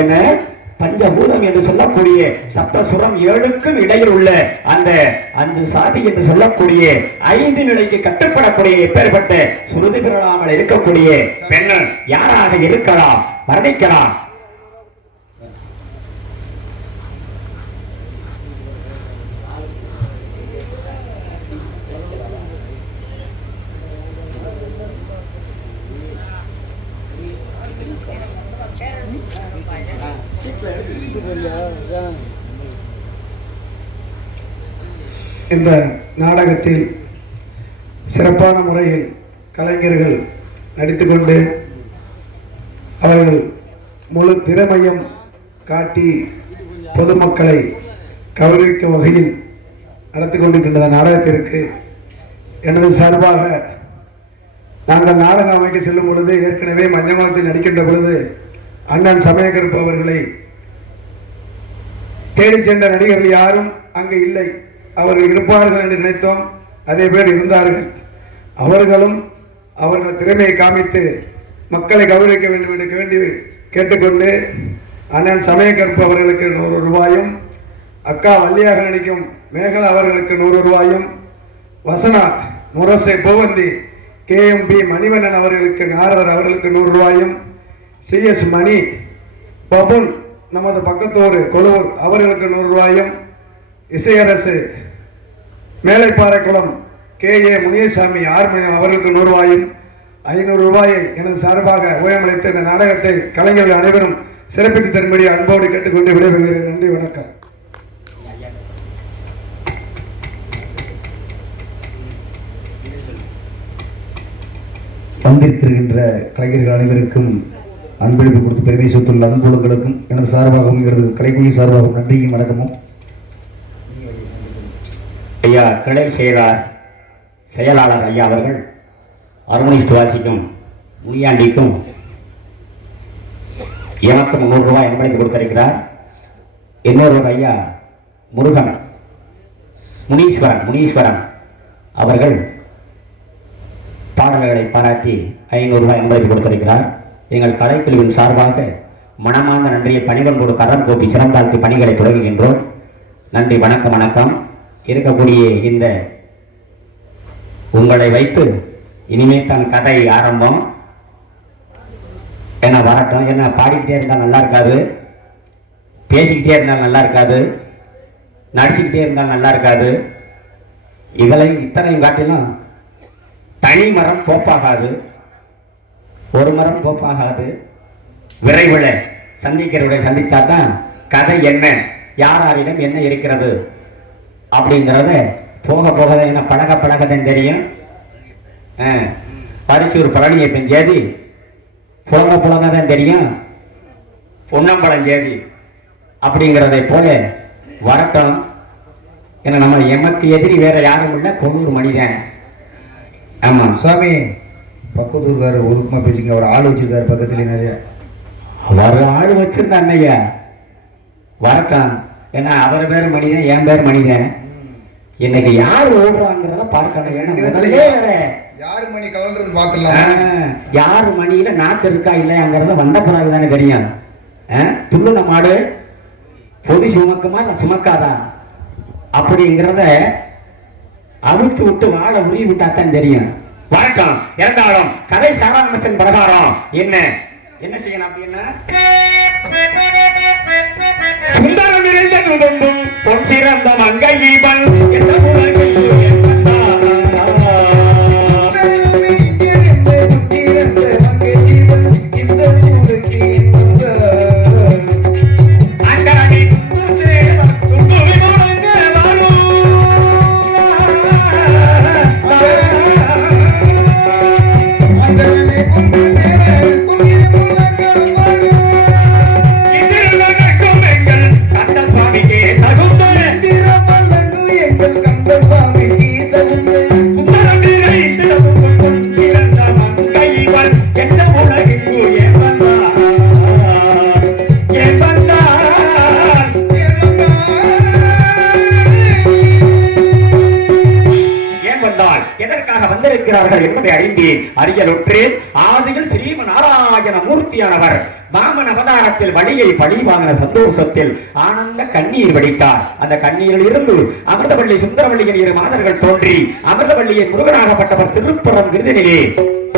என்ன பஞ்சபூதம் என்று சொல்லக்கூடிய சப்தசுரம் 7க்கும் இடையில் உள்ள அந்த 5 சாதி என்று சொல்லக்கூடிய 5 நிலைக்கு கட்டுப்படக்கூடிய எப்பேற்பட்ட சுருதி பெறலாமல் இருக்கக்கூடிய பெண் யாராக இருக்கலாம் வர்ணிக்கலாம். இந்த நாடகத்தில் சிறப்பான முறையில் கலைஞர்கள் நடித்துக்கொண்டு அவர்கள் முழு திறமையும் காட்டி பொதுமக்களை கௌரவிக்கும் வகையில் நடத்தி கொண்டிருக்கின்ற நாடகத்திற்கு எனது சார்பாக நாங்கள் நாடகம் அமைக்க செல்லும் பொழுது ஏற்கனவே மஞ்சமாத்தில் நடிக்கின்ற பொழுது அண்ணன் சமயக்கருப்பு அவர்களை தேடி சென்ற நடிகர்கள் யாரும் அங்கு இல்லை. அவர்கள் இருப்பார்கள் என்று நினைத்தோம். அதே பேர் இருந்தார்கள். அவர்களும் அவர்கள் திறமையை காமித்து மக்களை கௌரவிக்க வேண்டும் என்று வேண்டி கேட்டுக்கொண்டு அண்ணன் சமயக்கருப்பு அவர்களுக்கு 100 ரூபாயும், அக்கா வள்ளியாக நடிக்கும் மேகலா அவர்களுக்கு 100 ரூபாயும், வசனா முரசை போவந்தி KMB மணிவண்ணன் அவர்களுக்கு நாரதர் அவர்களுக்கு 100 ரூபாயும், CS மணி பபுல் நமது பக்கத்தூர் கொழுவூர் அவர்களுக்கு 100 ரூபாயும், இசையரசு மேலைப்பாறைக்குளம் KA முனியசாமி ஆர்மணியம் அவர்களுக்கு 100 ரூபாயும், 500 ரூபாயை எனது சார்பாக ஓயமளித்து இந்த நாடகத்தை கலைஞர்கள் அனைவரும் சிறப்பித்து தரும்படி அன்போடு கேட்டுக்கொண்டு விடைபெறுகிறேன். நன்றி, வணக்கம். வந்திருக்கின்ற கலைஞர்கள் அனைவருக்கும் அன்பளிப்பு கொடுத்து பெருமை சேர்த்துள்ள அன்புகளுக்கும் எனது சார்பாகவும் எனது கலைக்குழு சார்பாகவும் நன்றியும் வணக்கமும். ஐயா கிளை செயலாளர் ஐயா அவர்கள் அருமணிஸ்ட் வாசிக்கும் முனியாண்டிக்கும் எனக்கும் 100 ரூபாய் அன்பளித்து கொடுத்திருக்கிறார். இன்னொரு ஐயா முருகன் முனீஸ்வரன் அவர்கள் பாடல்களை பாராட்டி 500 ரூபாய் அன்பளித்து கொடுத்திருக்கிறார். எங்கள் கலைக்குழுவின் சார்பாக மனமார்ந்த நன்றியை பணிவன்போடு கரம் கோப்பி சிறந்தாழ்த்தி பணிகளை தொடங்குகின்றோம். நன்றி, வணக்கம். வணக்கம். இருக்கக்கூடிய இந்த உங்களை வைத்து இனிமே தான் கதை ஆரம்பம். என்ன வரட்டும், என்ன பாடிக்கிட்டே இருந்தால் நல்லா இருக்காது, பேசிக்கிட்டே இருந்தால் நல்லா இருக்காது, நடிச்சுக்கிட்டே இருந்தால் நல்லா இருக்காது. இத்தனையும் காட்டிலும் தனி மரம் தோப்பாகாது, ஒரு மரம் தோப்பாகாது. விரைவில் சந்திக்கிறவரை சந்திச்சாதான் கதை என்ன, யாரிடம் என்ன இருக்கிறது அப்படிங்கிறத போக போகதான் என்ன பழகதான் தெரியும். பரிசூர் பழனியப்பன் சேதி புலங்க தான் தெரியும், பொன்னம்பலம் சேதி அப்படிங்கிறதை போல வரட்டும். ஏன்னா நம்ம எமக்கு எதிரி வேற யாரும் இல்லை, கொள்ளூர் மனிதன். ஆமா சாமி, பக்கத்தூர்காரர் ஒழுக்கமா பேசிங்க. அவர் ஆள் வச்சிருக்காரு பக்கத்துல நிறைய. அவர் ஆள் வச்சிருந்தா அண்ணையா வரட்டும். ஏன்னா அவர் பேர் மனிதன், என் பேர் மனிதன். இன்னைக்கு யார் ஓடுறாங்கிறத பார்க்கணும். யாரு மணி கலன்றது பார்க்கலாம். யாரு மணியில நாக்கு இருக்கா இல்லையாங்கிறத வந்த பிறகு தானே தெரியும். துள்ளுன மாடு பொதி சுமக்குமா சுமக்காதா அப்படிங்கிறத அவிழ்த்து விட்டு வாழை உருவி விட்டாத்தான் தெரியும். வணக்கம். இருந்தாலும் கதை சாராம்சன் பிரகாரம் என்ன செய்யணும் அப்படின்னா, சுந்தரம் நிறைந்த நுதம்பும் பொன் சிறந்த மங்கை ஈபன் என்ற இருக்கிறார்கள் என்பதை அறிந்தேன். அறியலுற்றேன். ஆதியில் ஸ்ரீமன் நாராயண மூர்த்தியானவர் வாமன அவதாரத்தில் வழியை பழி வாங்கின சந்தோஷத்தில் ஆனந்த கண்ணீர் வடித்தார். அந்த கண்ணீரில் இருந்து அமிர்தவள்ளி சுந்தரவள்ளியின் இரு மாதர்கள் தோன்றி அமிர்தவள்ளியின் முருகனாகப்பட்டவர் திருப்புறம் விருதினிலே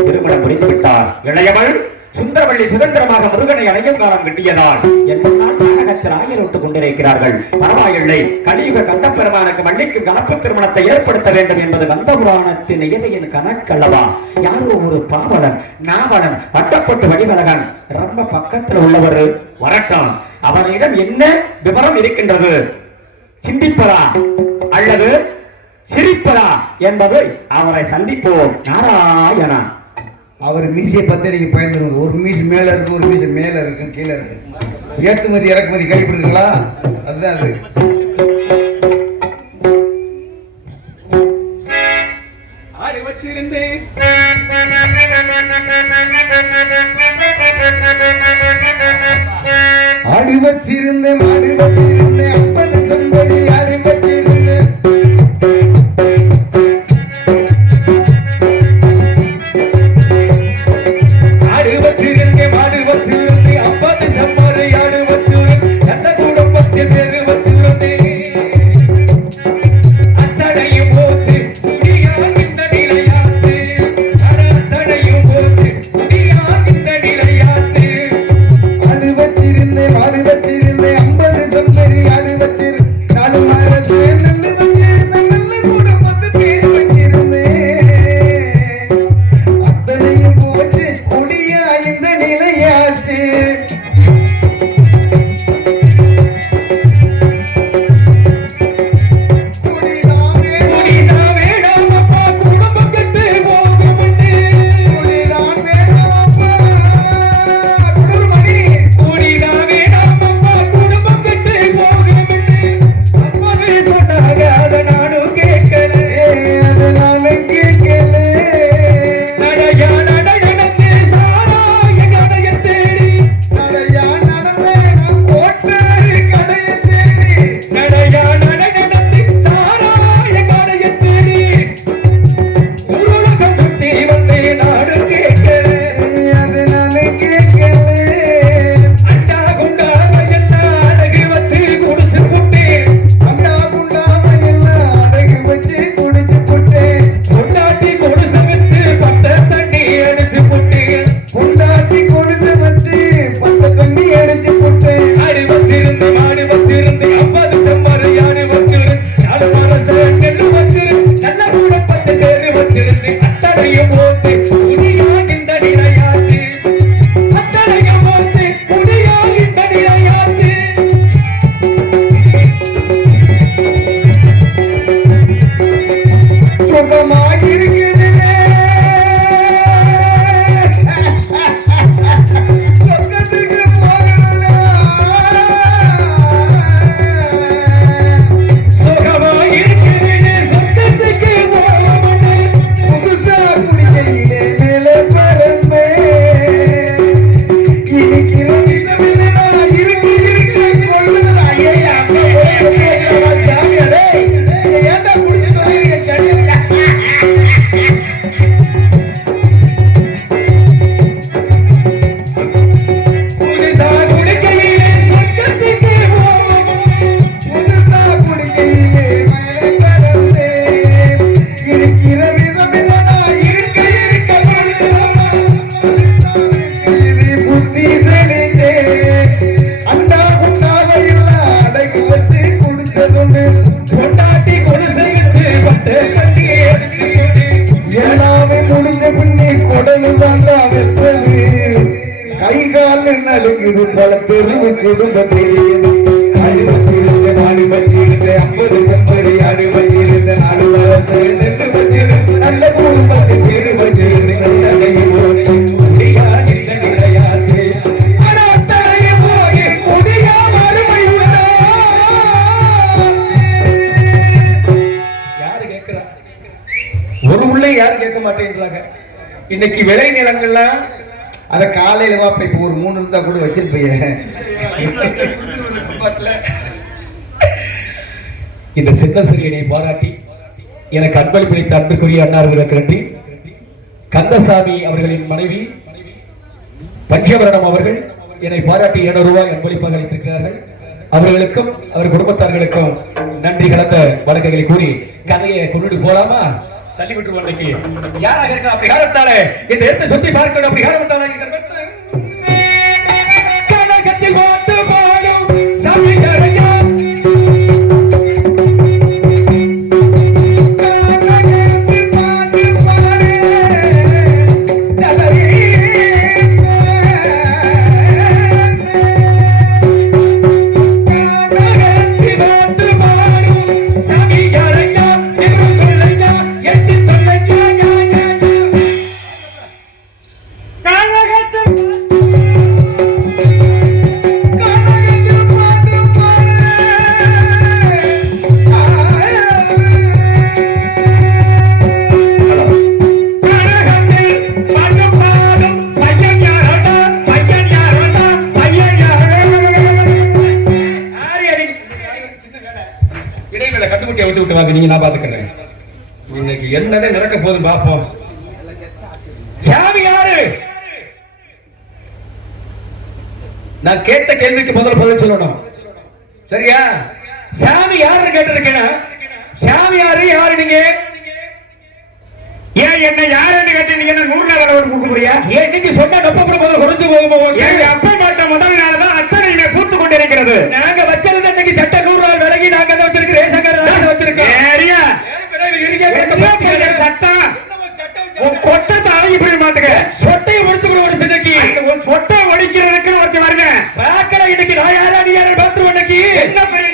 திருமணம் புரிந்து விட்டார். இளையவள் சுந்தரவள்ளி சுதந்திரமாக முருகனை அடையும் காலம் கிட்டியதால் என் முன்னால் நாடகத்தில் ஆயரோட்டுக் கொண்டிருக்கிறார்கள். பரவாயில்லை, கலியுக கந்தப்பெருமானுக்கு வள்ளிக்கு கலப்பு திருமணத்தை ஏற்படுத்த வேண்டும் என்பது கந்த புராணத்தின் இயதையின் கணக்கல்லவா? யாரோ ஒரு பாவலன் நாவலன் வட்டப்பட்டு வடிவலகன் ரொம்ப பக்கத்தில் உள்ளவர் வரட்டும். அவரிடம் என்ன விவரம் இருக்கின்றது, சிந்திப்பதா அல்லது சிரிப்பதா என்பது அவரை சந்திப்போம். நாராயணா. அவர் மீசையை பத்தி நீங்க பயந்துருங்க. ஒரு மீசை மேல இருக்கு, ஒரு மீசை மேல இருக்கு, கீழே இருக்கு. ஏற்றுமதி இறக்குமதி கழிப்பிடுங்களா? அதுதான் அது. ஆடி வச்சிருந்தேன் ஆடி வச்சிருந்தேன் ஆடி வச்சிருந்தேன் அப்பது செம்பரி ஆடி வச்சிருந்தேன் நடுங்குது பல தெருவு குடும்ப தெரியுது ஆடி வச்சிருந்த நாடு வச்சிருந்த 50 செம்பரி ஆடி வச்சிருந்த நாடு வளர்ச்சி நெல்லு வச்சிருந்த நல்ல குடும்பத்தை பேரு வச்சிருந்த நல்லதையும் போச்சு முடியா இந்த நிலையாச்சு அத்தனையும் போய் முடியா மறுமை யாரு கேட்கிறா? ஒரு உள்ளே யாரும் கேட்க மாட்டேங்கிறாங்க. இன்னைக்கு விளை நிலங்கள்லாம் அத காலையில வாப்ப இப்ப ஒரு 3 இருந்தா கூட வச்சிருப்பீங்க. இந்த சின்ன சிறியனை பாராட்டி எனக்கு அன்பளிப்பளித்த அன்புக்குரிய அன்னார்களுக்கு நன்றி. கந்தசாமி அவர்களின் மனைவி பஞ்சவரணம் அவர்கள் என்னை பாராட்டி 200 ரூபாய் அன்பளிப்பாக அளித்திருக்கிறார்கள். அவர்களுக்கும் அவர் குடும்பத்தார்களுக்கும் நன்றி கலந்த வணக்கங்களை கூறி கதையை கொண்டு போலாமா? தள்ளி விட்டு அன்னைக்கு யாராக இருக்கா அப்படி காலத்தாலே இந்த இடத்தை சுத்தி பார்க்கணும். அப்படி காலத்தாலே கனகத்தில் போட்டு போடும் சமையலையா நீங்க நான் பாத்துக்கிறேன். இன்னைக்கு என்னதான் நடக்க போகுது பாப்போம். சாமி யாரு? நான் கேட்ட கேள்விக்கு முதல்ல பதில் சொல்லணும். சரியா? சாமி யாருன்னு கேட்டிருக்கேன்னா சாமி யாரு? யாரு நீங்க? ஏன் என்ன யாருன்னு கேட்டீங்க? 100 நாள் ஒரு கூப்பிடுறியா? ஏன் நீங்க சொன்ன நம்ப கூட முதல்ல குறைஞ்சு போகும். எங்க அப்பா மாட்ட முதல் நாள் தான் அத்தனை பூத்து கொண்டிருக்கிறது. நாங்க வச்சிருந்த இன்னைக்கு சட்ட 100 நாள் விலகி நாங்க தான் வச்சிருக்கோம். ரேஷன் வச்சிருக்கோம். ஏரியா சட்டம் கொட்டத்தை அழகி போய் மாட்டுங்க. சொட்டையை முடிச்சு ஒரு சின்னக்கு சொட்டை ஒடிக்கிறதுக்கு ஒருத்தர் வருங்க. பாக்கல இன்னைக்கு நான் யாரா நீ யாரும் பாத்துருவோம். இன்னைக்கு என்ன பேரு?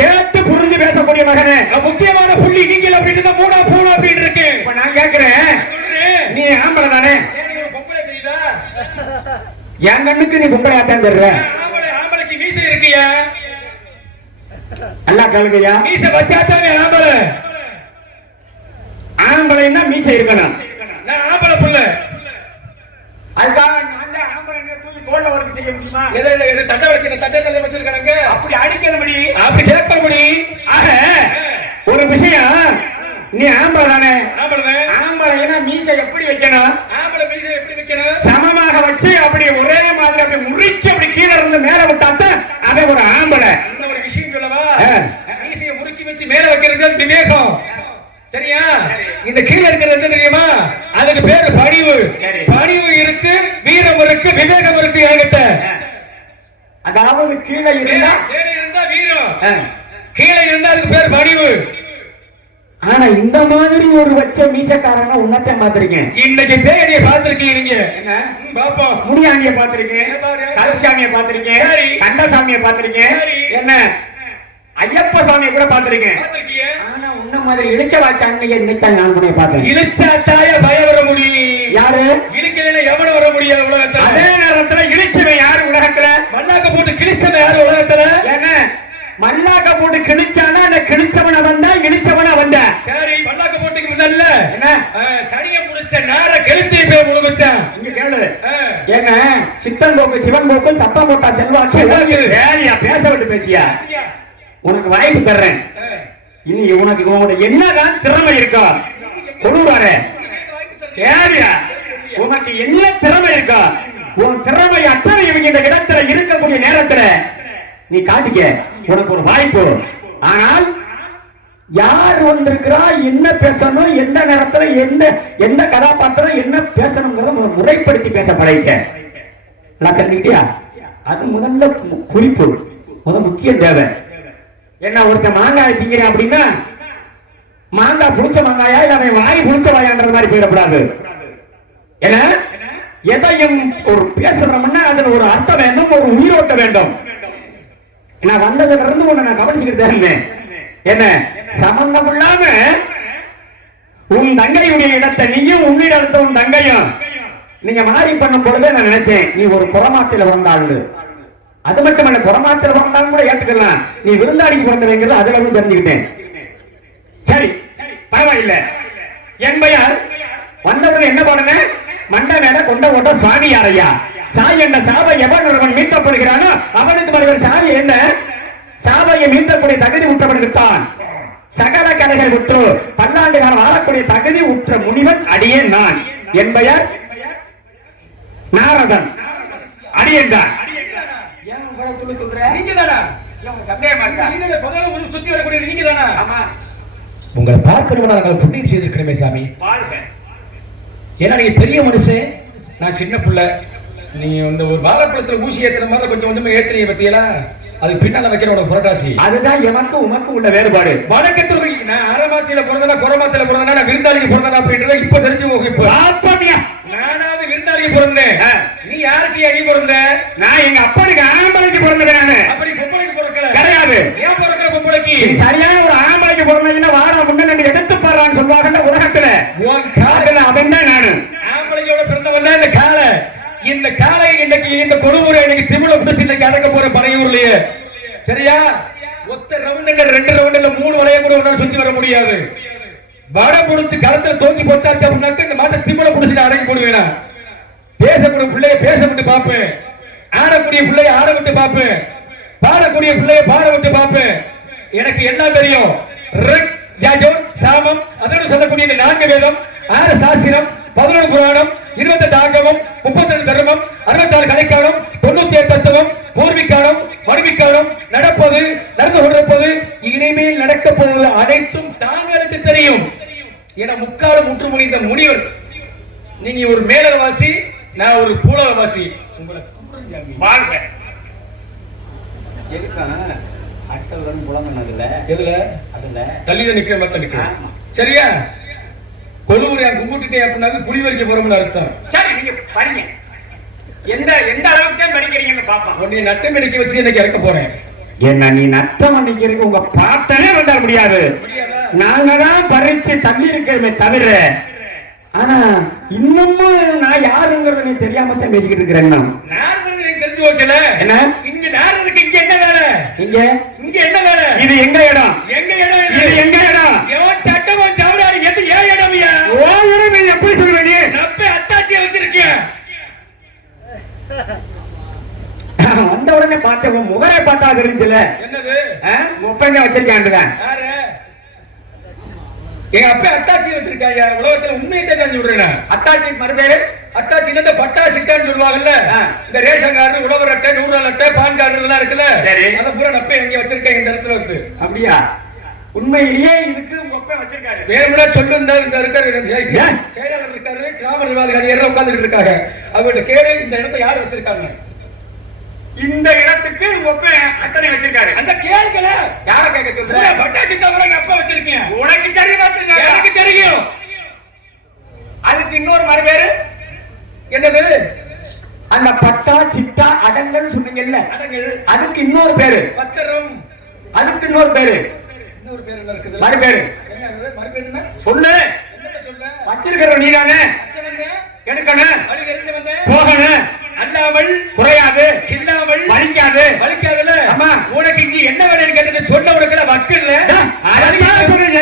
கேட்டு புரிஞ்சு பேசக்கூடிய மகனே, முக்கியமான புள்ளி நீங்கள் அப்படின்னு மூணா பூனா அப்படின்னு இருக்கு. இப்ப நான் கேட்கிறேன், நீ ஆம்பளை தானே? என் கண்ணுக்கு நீ பொம்பளையாத்தான் தர்ற. ஆம்பளைக்கு மீசை இருக்கியா? அல்லா கழுதையா? மீசை வச்சாத்தான் ஆம்பளை. ஆம்பளைன்னா மீசை இருக்கணும். நான் ஆம்பளை புள்ள. அதுக்காக தோல்ல வரைக்கும் செய்ய முடியுமா? எது தட்டை வைக்கிற தட்டை வச்சிருக்காங்க. அப்படி அடிக்கிறபடி அப்படி கேட்கிறபடி. ஆக ஒரு விஷயம், நீ ஆம்பளை தானே? ஆம்பளைனா மீசை எப்படி வைக்கணும்? ஆம்பளை மீசை எப்படி வைக்கணும்? சமமாக வச்சு அப்படி ஒரே மாதிரி அப்படி முறிச்சு அப்படி கீழே இருந்து மேல விட்டாத்தான் அதை ஒரு ஆம்பளை. இந்த ஒரு விஷயம் சொல்லவா? மீசையை முறுக்கி வச்சு மேல வைக்கிறது விவேகம். சரியா? இந்த கீழே இருக்கிறது என்ன தெரியுமா? அதுக்கு பேரு பணிவு. பணிவு இருக்கு, வீரம் இருக்கு, விவேகம் இருக்கு என்கிட்ட. அதாவது கீழே இருந்தா வீரம், கீழே இருந்தா அதுக்கு பேர் பணிவு. ஆனா இந்த மாதிரி ஒரு வச்ச மீசக்காரனா உன்னத்தான் பாத்திருக்கேன். இன்னைக்கு தேடிய பாத்திருக்கீங்க. நீங்க பாப்போம். முனியாண்டிய பாத்திருக்கேன், கருச்சாமிய பாத்திருக்கேன், கண்டசாமிய பாத்திருக்கேன், என்ன ஐயப்ப சாமியை கூட பாத்திருக்கேன். ஆனா உன்ன மாதிரி இழிச்சவாச்சாமியை இன்னைக்கு நான் கூட பார்த்தேன். இழிச்சாட்டாய பய வர முடியும். யாரு இழிக்கல? எவன வர முடியாது உலகத்துல. அதே நேரத்துல இழிச்சவன் யாரு உலகத்துல? மல்லாக்க போட்டு கிழிச்சவன் யாரு உலகத்துல? என்ன மல்லாக்க போட்டு கிழிச்சானா அந்த கிழிச்சவன வந்தா இழிச்சவன வந்த. சரி, மல்லாக்க போட்டுக்கு முதல்ல என்ன சனிய முடிச்ச நேர கெழுத்தி போய் முழுகுச்சான். இங்க கேளு. என்ன சித்தன் போக்கு சிவன் போக்கு சத்தம் போட்டா செல்வாக்கு வேலையா பேச விட்டு பேசியா? உனக்கு வாய்ப்பு தர்றேன். இனி உனக்கு உங்களோட என்னதான் திறமை இருக்கா கொடுவாரு. ஏரியா உனக்கு என்ன திறமை இருக்கா? உன் திறமை அத்தனை இவங்க இந்த இடத்துல இருக்கக்கூடிய நேரத்துல நீ காட்டிக்க. உனக்கு ஒரு வாய்ப்பு. ஆனால் யார் வந்திருக்கிறா, என்ன பேசணும், எந்த நேரத்துல எந்த கதாபாத்திரம் என்ன பேசணுங்கிறத முறைப்படுத்தி பேச பழகிக்க. நான் கண்டுக்கிட்டியா? அது முதல்ல குறிப்பு, முக்கியம் தேவை. என்ன ஒருத்த மாங்காய் திங்கிறேன் அப்படின்னா மாங்காய் புளிச்ச மாங்காயா இல்ல அவன் வாய் புளிச்ச வாயான்றது மாதிரி போயிடக்கூடாது. ஏன்னா எதையும் ஒரு பேசுறோம்னா அதுல ஒரு அர்த்தம் வேண்டும், ஒரு உயிரோட்ட வேண்டும். நான் வந்ததுல இருந்து உன்னை நான் கவனிச்சுக்கிட்டு என்ன சம்பந்தம் இல்லாம உன் தங்கையுடைய இடத்தை நீயும் உன்னிட இடத்த உன் தங்கையும் நீங்க மாறி பண்ணும் பொழுதே நான் நினைச்சேன் நீ ஒரு புறமாத்தில வந்தாள். அது மட்டுமல்ல, புறமாத்திர பிறந்தாலும் கூட ஏத்துக்கலாம். நீ விருந்தாளிக்கு பிறந்தவங்கிறது அதுல இருந்து தெரிஞ்சுக்கிட்டேன். சரி, பரவாயில்ல. என் பெயர் வந்தவர்கள் என்ன பண்ணுங்க, மண்ட மேல கொண்ட ஓட்ட சுவாமி யாரையா? சாய் என்ற சாப எவன் ஒருவன் மீட்கப்படுகிறானோ அவனுக்கு வருகிற சாவி என்ன? சாவையை மீண்டக்கூடிய தகுதி உற்றவனுக்குத்தான் சகல கலைகள் உற்று பல்லாண்டு காலம் வாழக்கூடிய தகுதி உற்ற முனிவன் அடியேன் நான். என் பெயர் நாரதன். அடியேன் தான். உங்களை பார்க்கணும்னா நாங்கள் புண்ணியம் செய்திருக்கணுமே சாமி. ஏன்னா நீங்க பெரிய மனுஷன், நான் சின்ன பிள்ளை. நீங்க இந்த ஒரு வாழைப்பழத்துல ஊசி ஏத்துற மாதிரி கொஞ்சம் கொஞ்சமா ஏத்துறீங்க பத்தியெல்லாம், அது பின்னால வைக்கிற புரட்டாசி. அதுதான் எமக்கு உமக்கு உள்ள வேறுபாடு. வணக்கத்திற்கு நான் அரமாத்தியில பிறந்தனா குரமாத்தில பிறந்தனா நான் விருந்தாளிக்கு பிறந்தனா அப்படின்றத இப்ப தெரிஞ்சு போகும். இப்ப நானாவது விருந்தாளிக்கு பிறந்தேன், நீ யாருக்கு நீ பிறந்த? நான் எங்க அப்பனுக்கு ஆம்பளைக்கு பிறந்தேன். நானு அப்படி பொம்பளைக்கு பிறக்கல கிடையாது. ஏன் பிறக்கிற பொம்பளைக்கு? சரியான ஒரு ஆம்பளைக்கு பிறந்தீங்கன்னா வாடா முன்னணி எடுத்து பாடுறான்னு சொல்லுவாங்க உலகத்துல. உன் காதல அவன் தான் நானு. ஆம்பளையோட பிறந்தவன் தான் இந்த காலை. இந்த காலை இன்னைக்கு இந்த கொடுமுறை இன்னைக்கு திமிழ பிடிச்சு இன்னைக்கு அடக்க போற பனையூர்லயே. சரியா? ஒத்த ரவுண்ட் 2 ரவுண்ட் 3 வளைய கூட ஒன்னால சுத்தி வர முடியாது. வட புடிச்சு களத்துல தூக்கி போட்டாச்சு அப்படின்னாக்க இந்த மாட்டை திமிழ பிடிச்சிட்டு அடக்கி போடுவேனா? பேசக்கூடிய பிள்ளைய பேச விட்டு பாப்பேன், ஆடக்கூடிய பிள்ளைய ஆட விட்டு பாப்பேன், பாடக்கூடிய பிள்ளைய பாட விட்டு பாப்பேன். எனக்கு எல்லாம் தெரியும். ரிக், யஜுர், சாமம், அதோட சொல்லக்கூடிய இந்த 4 வேதம், 6 சாஸ்திரம், 11 புராணம், 28 ஆகமம், 32 தர்மம், 66 கலைக்காலம், 98 தத்துவம், பூர்விக்காலம், மறுவிக்காலம், நடப்பது, நடந்து கொண்டிருப்பது, இனிமேல் நடக்க போவது அனைத்தும் தாங்களுக்கு தெரியும். என முக்காலம் முற்றுமொழி இந்த முனிவர். நீங்க ஒரு மேலவாசி, நான் ஒரு பூலவாசி. உங்களை வாழ்க. அடுத்தவருடன் புலம்புனதுல எதுல? அதுல தள்ளிதான் நிக்கிற மாதிரி நிக்கிறேன். சரியா? கொழுவுரையா கும்பிட்டுட்டே அப்படின்னாக்க புலி வரைக்க போறோம்னு அர்த்தம். சரி, நீங்க படிங்க. எந்த அளவுக்கு தான் படிக்கிறீங்கன்னு பாப்போம். உன்னை நட்டம் எடுக்க வச்சு எனக்கு இறக்க போறேன். என்ன நீ நட்டம் அன்னைக்கு உங்க பாட்டனே வந்தா முடியாது. நாங்க தான் பறிச்சு தள்ளி இருக்கிறோமே தவிர, ஆனா இன்னமும் நான் யாருங்கிறது நீ தெரியாம தான் பேசிக்கிட்டு இருக்கிறேன். நாரதருக்கு நீ தெரிஞ்சு வச்சல என்ன? இங்க நாரதருக்கு இங்க என்ன வேலை? இங்க என்ன வேலை? இது எங்க இடம்? எங்க இடம்? இது எங்க இடம்? எவன் சட்டமன் சவராரி எது ஏன் இடம்யா? ஓ இடம் நீ எப்படி சொல்ற? நீ நப்ப அத்தாச்சியை வச்சிருக்கிய. வந்த உடனே பார்த்தேன், உன் முகரை பார்த்தா தெரிஞ்சுல. என்னது? முப்பங்க வச்சிருக்காண்டுதான். யாரு? எங்க அப்பா அத்தாச்சி வச்சிருக்காயா? உலகத்துல உண்மையை தெரிஞ்சு விடுறேன். அத்தாச்சி மறுபேரு அத்தாச்சி இந்த பட்டா சிட்டான்னு சொல்லுவாங்கல்ல. இந்த ரேஷன் கார்டு, உழவர் அட்டை, 100 ரூபாய் அட்டை, பான் கார்டு இதெல்லாம் இருக்குல்ல. சரி. அத பூரா நப்ப எங்க வச்சிருக்கேன் இந்த இடத்துல வந்து. அப்படியா? உண்மையிலேயே இதுக்கு உங்க அப்பா வச்சிருக்காரு. வேணும்னா சொல்லு. இந்த இருக்காரு செயலாளர் இருக்காரு, கிராம நிர்வாக அதிகாரி உட்கார்ந்துட்டு இருக்காங்க. அவங்கள்ட்ட கேளு, இந்த இடத்தை யாரு வச்சிருக்காங்க? இந்த இடத்துக்கு உங்க அப்பா அத்தனை வச்சிருக்காரு. அந்த கேள்விகள யார கேட்க சொல்ற? பட்டா சிட்டா பூரா எங்க அப்பா வச்சிருக்கேன். உனக்கு தெரியும்? எனக்கு தெரியும். அதுக்கு இன்னொரு மறுபேரு என்னது? அந்த பட்டா சிட்டா அடங்கல் சொன்னீங்கல்ல, அடங்கல். அதுக்கு இன்னொரு பேரு பத்திரம். அதுக்கு இன்னொரு பேரு. இன்னொரு பேர் என்ன இருக்குது? மறுபேரு. என்ன மறுபேரு? என்ன சொல்லு. என்ன சொல்ல? வச்சிருக்கிற நீதானே. எடுக்கணும், வழி தெரிஞ்சு வந்தேன், போகணும், அல்லாமல் குறையாது, இல்லாமல் வலிக்காது. வலிக்காதுல. ஆமா. உனக்கு இங்க என்ன வேலைன்னு கேட்டு சொன்ன உனக்கு வக்கு இல்ல.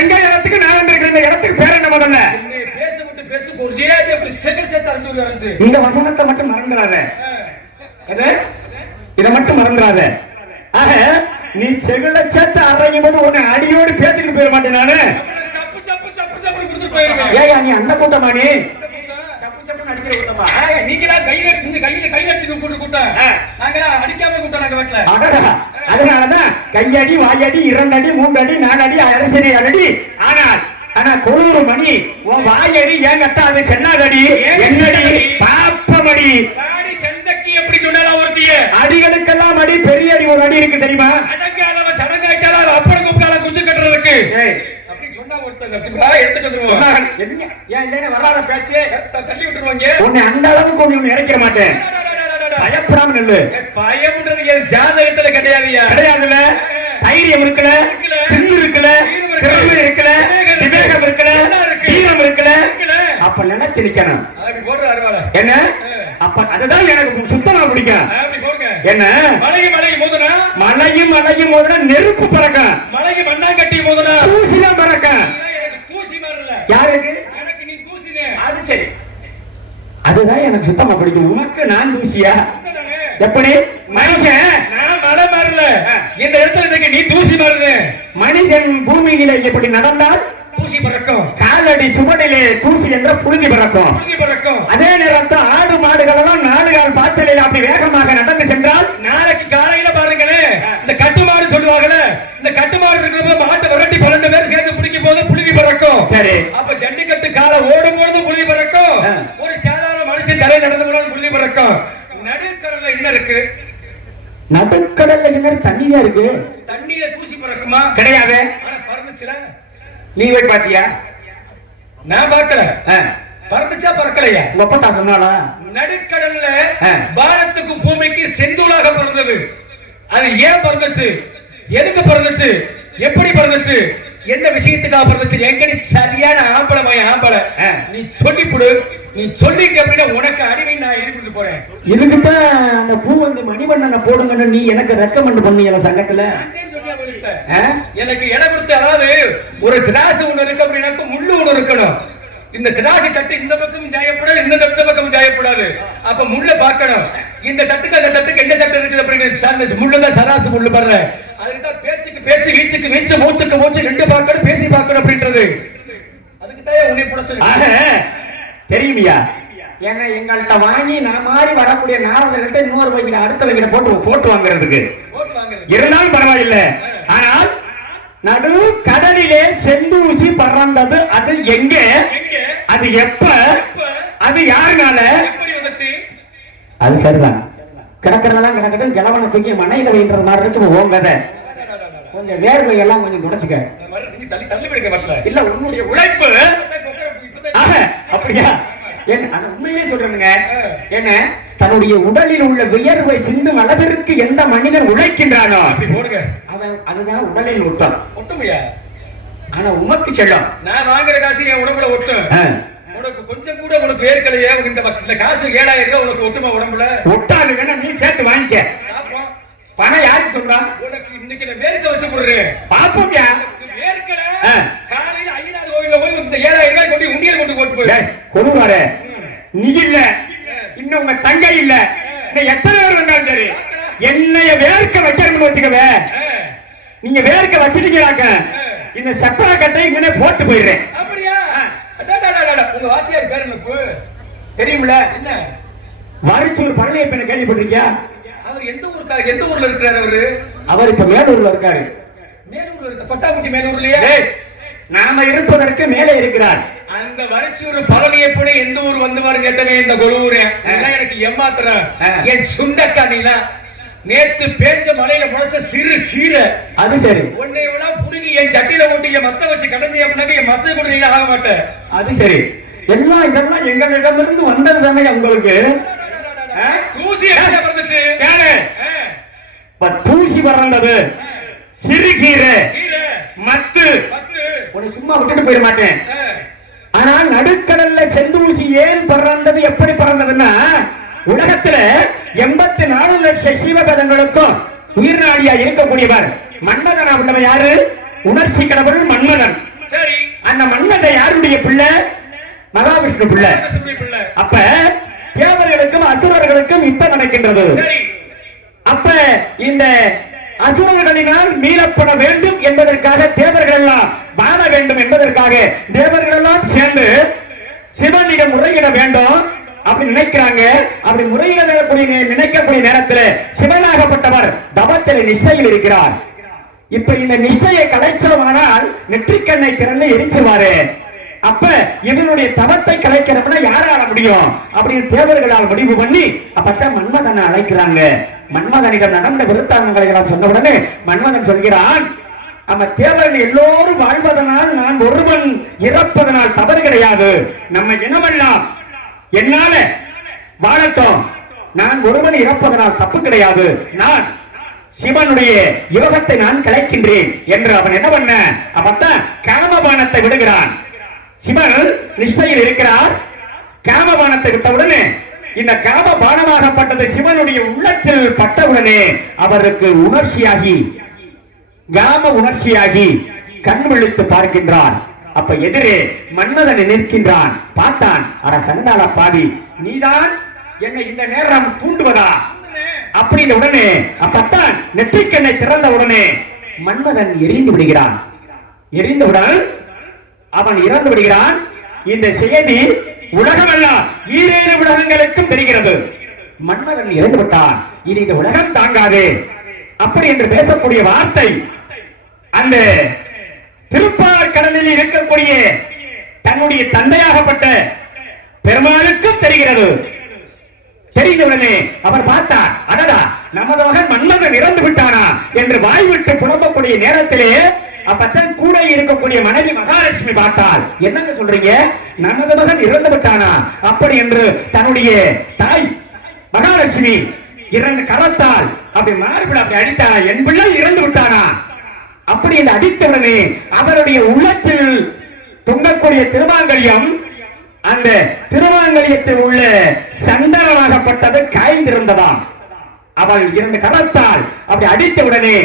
எங்க இடத்துக்கு நான் வந்திருக்கிற இந்த இடத்துக்கு பேர் என்ன? முதல்ல பேச விட்டு பேச ஒரே அப்படி செகண்ட் அரைஞ்சு அரைஞ்சு இந்த வசனத்தை மட்டும் மறந்துடாத. இதை மட்டும் மறந்துடாத. ஆக நீ செகுல சேர்த்து அறையும் போது உன்னை அடியோடு பேத்துக்கிட்டு போயிட மாட்டேன் நானு. சப்பு சப்பு சப்பு சப்பு கொடுத்துட்டு போயிருவேன். ஏயா நீ அந்த கூட்டமா? நீ சப்பு சப்பு அடிக்கிற கூட்டமா? நீங்களா கையில அடிச்சு கூட்டம். நாங்களா அடிக்காம கூட்டம் நாங்க வீட்டுல. அதனாலதான் கையடி, வாயடி, 2 அடி, 3 அடி, 4 அடி, அரசடி அடி. ஆனா கொழுவுறு மணி உன் வாயடி ஏன் கட்டாது? சென்னாதடி, என்னடி, பாப்பமடி. செந்தக்கி எப்படி சொன்னாலும் ஒருத்திய அடிகளுக்கெல்லாம் அடி, பெரிய அடி ஒரு அடி இருக்கு தெரியுமா? அடங்க அளவு சடங்காயிட்டாலும் அவ அப்படி கூப்பிட்டாலும் குச்சி கட்டுறதுக்கு அப்படி சொன்னா ஒருத்தர் எடுத்துட்டு வந்துருவாங்க. ஏன் இல்லைன்னு வராத பேச்சு தள்ளி விட்டுருவாங்க. உன்னை அந்த அளவுக்கு ஒண்ணு இறக்கிற மாட்டேன். பயப்படாம நில்லு. பயம்ன்றது என் ஜாதகத்துல கிடையாதுயா. கிடையாதுல. தைரியம் இருக்குல, திமிரு இருக்குல, திறமை இருக்குல, விவேகம் இருக்குல, தீரம் இருக்குல. அப்ப நினைச்சு நிக்கணும். அப்படி போடுற அருவாளை என்ன? அப்ப அதுதான் எனக்கு சுத்தமா பிடிக்கும். அப்படி போடுங்க. என்ன? மலையும் மோதுனா மலையும் மோதுனா நெருப்பு பறக்கும். மலையும் மண்ணாங்கட்டி மோதுனா தூசிதான் பறக்கும். எனக்கு தூசி மாறல. யாருக்கு? எனக்கு நீ தூசினே. அது சரி. அதுதான் எனக்கு சுத்தமா பிடிக்கும். உனக்கு நான் தூசியா? எப்படி? மனுஷன் நான் மலை மாறல. இந்த இடத்துல இன்னைக்கு நீ தூசி மாறுது. மனிதன் பூமியில இப்படி நடந்தால் தூசி பறக்கும். காலடி சுவடிலே தூசி என்ற புழுதி பறக்கும். புழுதி பறக்கும். அதே நேரத்தில் ஆடு மாடுகள் எல்லாம் 4 கால் பாய்ச்சலில் அப்படி வேகமாக நடந்து சென்றால் நாளைக்கு காலையில பாருங்களேன், இந்த கட்டுமாடு சொல்லுவாங்கல்ல, இந்த கட்டுமாடு இருக்கிறப்ப மாட்டை விரட்டி 12 பேர் சேர்ந்து பிடிக்கும் போது புழுதி பறக்கும். சரி. அப்ப ஜல்லிக்கட்டு காலை ஓடும் பொழுது புழுதி பறக்கும். ஒரு சாதாரண மனுஷன் தரை நடந்து போனாலும் புழுதி பறக்கும். நடுக்கடல்ல என்ன இருக்கு? நடுக்கடல்ல என்ன தண்ணியா இருக்கு? தண்ணியில தூசி பறக்குமா? கிடையாது. ஆனா பறந்துச்சுல. நீ போய் பாத்தியா? நான் பார்க்கல. பறந்துச்சா பறக்கலையா? உங்க அப்பா சொன்னாலா? நடுக்கடல்ல வானத்துக்கு பூமிக்கு செந்தூளாக பறந்தது. அது ஏன் பறந்துச்சு? எதுக்கு பறந்துச்சு? எப்படி பறந்துச்சு? எந்த விஷயத்துக்காக பறந்துச்சு? எங்கடி சரியான ஆம்பளை நீ சொல்லி கொடு. நீ சொல்லிட்டு அப்படின்னா உனக்கு அடிமை நான் எழுதி போறேன். இதுக்குதான் அந்த பூ வந்து மணிவண்ணனை போடுங்கன்னு நீ எனக்கு ரெக்கமெண்ட் பண்ணீங்க சங்கத்துல. எனக்கு இடம் கொடுத்து, அதாவது ஒரு திராசு ஒண்ணு இருக்கு அப்படின்னா முள்ளு ஒண்ணு இருக்கணும். இந்த திராசி தட்டு இந்த பக்கமும் சாயப்படாது, இந்த பக்கமும் சாயப்படாது. அப்ப முள்ள பார்க்கணும். இந்த தட்டுக்கு அந்த தட்டுக்கு என்ன தட்டு இருக்குது அப்படின்னு முள்ளுதான் சராசு முள்ளு படுற. அதுக்குதான் பேச்சுக்கு பேச்சு, வீச்சுக்கு வீச்சு, மூச்சுக்கு மூச்சு 2 பார்க்கணும், பேசி பார்க்கணும் அப்படின்றது. அதுக்குதான் உன்னை புடிச்சு தெரியுமியா? ஏன்னா எங்கள்கிட்ட வாங்கி நான் மாதிரி வரக்கூடிய நாரதர்கிட்ட இன்னொரு வைக்கிற அடுத்த வைக்கிற போட்டு வாங்குறதுக்கு இருந்தாலும் பரவாயில்லை. ஆனால் நடு கடலிலே செந்தூசி பறந்தது. அது எங்க? அது எப்ப? அது யாருனால? அது சரிதான். கிடக்கிறதெல்லாம் கிடக்கட்டும், கிழவனை தூக்கி மனையில வைன்றது மாதிரி இருக்கு. ஓங்கத கொஞ்சம் வேர்வை எல்லாம் கொஞ்சம் துடைச்சுக்க. இல்ல உன்னுடைய உழைப்பு. அப்படியா? உண்மையே சொல்றேனுங்க. என்ன தன்னுடைய உடலில் உள்ள வியர்வை சிந்தும் அளவிற்கு எந்த மனிதன் உழைக்கின்றானோ அவன் அதுதான் உடலில் ஒட்டும். ஒட்டுமையா? ஆனா உமக்கு செல்லும். நான் வாங்குற காசு என் உடம்புல ஒட்டும். உனக்கு கொஞ்சம் கூட உனக்கு வேர்க்கலையே. இந்த காசு 7000 ரூபாய் உனக்கு ஒட்டுமா உடம்புல? ஒட்டாது. வேணா நீ சேர்த்து வாங்கிக்க. பணம் யாருக்கு சொல்றா? உனக்கு இன்னைக்கு நான் வேர்க்க வச்சு போடுறேன். பாப்போம்யா. வேர்க்கல காலையில ஐயனார் கோயில்ல போய் இந்த 7000 ரூபாய் கொண்டு உண்டியல் கொண்டு போட்டு போய் கொடுவாரு. நீ இல்ல, இன்னும் உங்க தங்கை இல்ல, எத்தனை பேர் வந்தாலும் சரி என்னைய வேர்க்க வைக்கணும்னு வச்சுக்கவே. நீங்க வேர்க்க வச்சிட்டீங்களாக்க இந்த செப்பரா கட்டை இங்கே போட்டு போயிடுறேன். அப்படியா? உங்க வாசியார் பேர் என்ன தெரியுமில? என்ன? வாரிச்சூர் பழனியப்பனை கேள்விப்பட்டிருக்கியா? அவர் எந்த ஊர்ல இருக்கிறார் அவரு? அவர் இப்ப மேலூர்ல இருக்காரு. மேலூர்ல இருக்க பட்டாக்குட்டி மேலூர்லயே நாம இருப்பதற்கு மேலே இருக்கிறார். அந்த வரிச்சூர் பழனியப்பனை எந்த ஊர் வந்துவாரு கேட்டவே இந்த குருவூரே எனக்கு ஏமாத்துற. என் சுண்டக்கா நீலா நேத்து பேஞ்ச மலையில முளைச்ச சிறு கீரை. அது சரி. உன்னை விட புடுங்கி என் சட்டியில ஓட்டி என் மத்த வச்சு கடைஞ்சி அப்படின்னாக்க என் மத்த கூட நீங்க ஆக மாட்டேன். அது சரி. எல்லாம் இதெல்லாம் எங்களிடமிருந்து வந்தது தானே உங்களுக்கு. தூசி பறந்துச்சு. தூசி பறந்தது சிறுகீரை மத்து. உன்னை சும்மா விட்டுட்டு போயிட மாட்டேன். ஆனால் நடுக்கடல்ல செந்தூசி ஏன் பறந்தது, எப்படி பறந்ததுன்னா உலகத்துல 84 லட்சம் சீவபதங்களுக்கும் உயிர் நாடியா இருக்கக்கூடியவர் மன்மதனா உள்ளவன் யாரு? உணர்ச்சி கடவுள் மன்மதன். அந்த மன்மதன் யாருடைய பிள்ளை? மகாவிஷ்ணு பிள்ளை. அப்ப தேவர்களுக்கும் அசுரர்களுக்கும் யுத்தம் நடக்கின்றது. அப்ப இந்த அசுரர்களினால் மீளப்பட வேண்டும் என்பதற்காக தேவர்கள் எல்லாம் வாழ வேண்டும் என்பதற்காக தேவர்கள் எல்லாம் சேர்ந்து சிவனிடம் முறையிட வேண்டும் அப்படி நினைக்கிறாங்க. அப்படி முறையிட நினைக்கக்கூடிய நேரத்தில் சிவனாகப்பட்டவர் தவத்திலே நிஷ்டையில் இருக்கிறார். இப்ப இந்த நிஷ்டையை கலைச்சோமானால் நெற்றிக்கண்ணை திறந்து எரிச்சுவாரு. அப்ப இவனுடைய தவத்தை கலைக்கிறவன யாரால முடியும் அப்படின்னு தேவர்களால் முடிவு பண்ணி அப்பத்தான் மன்மதனை அழைக்கிறாங்க. மன்மதனிடம் நடந்த விருத்தாந்தங்களை எல்லாம் சொன்ன உடனே மன்மதன் சொல்கிறான், நம்ம தேவர்கள் எல்லோரும் வாழ்வதனால் நான் ஒருவன் இறப்பதனால் தவறு கிடையாது. நம்ம இனமெல்லாம் என்னால வாழட்டும், நான் ஒருவன் இறப்பதனால் தப்பு கிடையாது. நான் சிவனுடைய யோகத்தை நான் கலைக்கின்றேன் என்று அவன் என்ன பண்ண அப்பத்தான் காமபானத்தை விடுகிறான். சிவன் நிஷ்டையில் இருக்கிறார். காமபானத்தை விட்டவுடனே இந்த காமபானமாகப்பட்டது சிவனுடைய உள்ளத்தில் பட்டவுடனே அவருக்கு உணர்ச்சியாகி காம உணர்ச்சியாகி கண் விழித்து பார்க்கின்றார். அப்ப எதிரே மன்மதன் நிற்கின்றான். பார்த்தான், அட சண்டாள பாவி, நீதான் என்னை இந்த நேரம் தூண்டுவதா? அப்படின்ற உடனே அப்பத்தான் நெற்றிக்கண்ணை திறந்த உடனே மன்மதன் எரிந்து விடுகிறான். எரிந்தவுடன் அவன் இறந்து விடுகிறான். இந்த செய்தி உலகமெல்லாம் ஈரேழு உலகங்களுக்கும் தெரிகிறது. மன்மதன் இறந்து விட்டான், இனி இந்த உலகம் தாங்காது அப்படி என்று பேசக்கூடிய வார்த்தை அந்த திருப்பார் கடலில் இருக்கக்கூடிய தன்னுடைய தந்தையாகப்பட்ட பெருமாளுக்கும் தெரிகிறது. தெரிந்தவுடனே அவர் பார்த்தார், அடடா நமது மகன் மன்மதன் இறந்து விட்டானா என்று வாய்விட்டு புலம்பக்கூடிய நேரத்திலே அப்பத்தான் கூட இருக்கக்கூடிய மனைவி மகாலட்சுமி பார்த்தால், என்னங்க சொல்றீங்க, நமது மகன் இறந்து விட்டானா அப்படி என்று தன்னுடைய தாய் மகாலட்சுமி 2 கரத்தால் அப்படி மார்பில் அப்படி அடித்தானா, என் பிள்ளை இறந்து விட்டானா அப்படி என்று அடித்தவுடனே அவருடைய உள்ளத்தில் தொங்கக்கூடிய திருமாங்கல்யம், அந்த திருமாங்கல்யத்தில் உள்ள சந்தனமாகப்பட்டது காய்ந்திருந்ததாம். அவள் 2 கரத்தால் அப்படி அடித்தவுடனே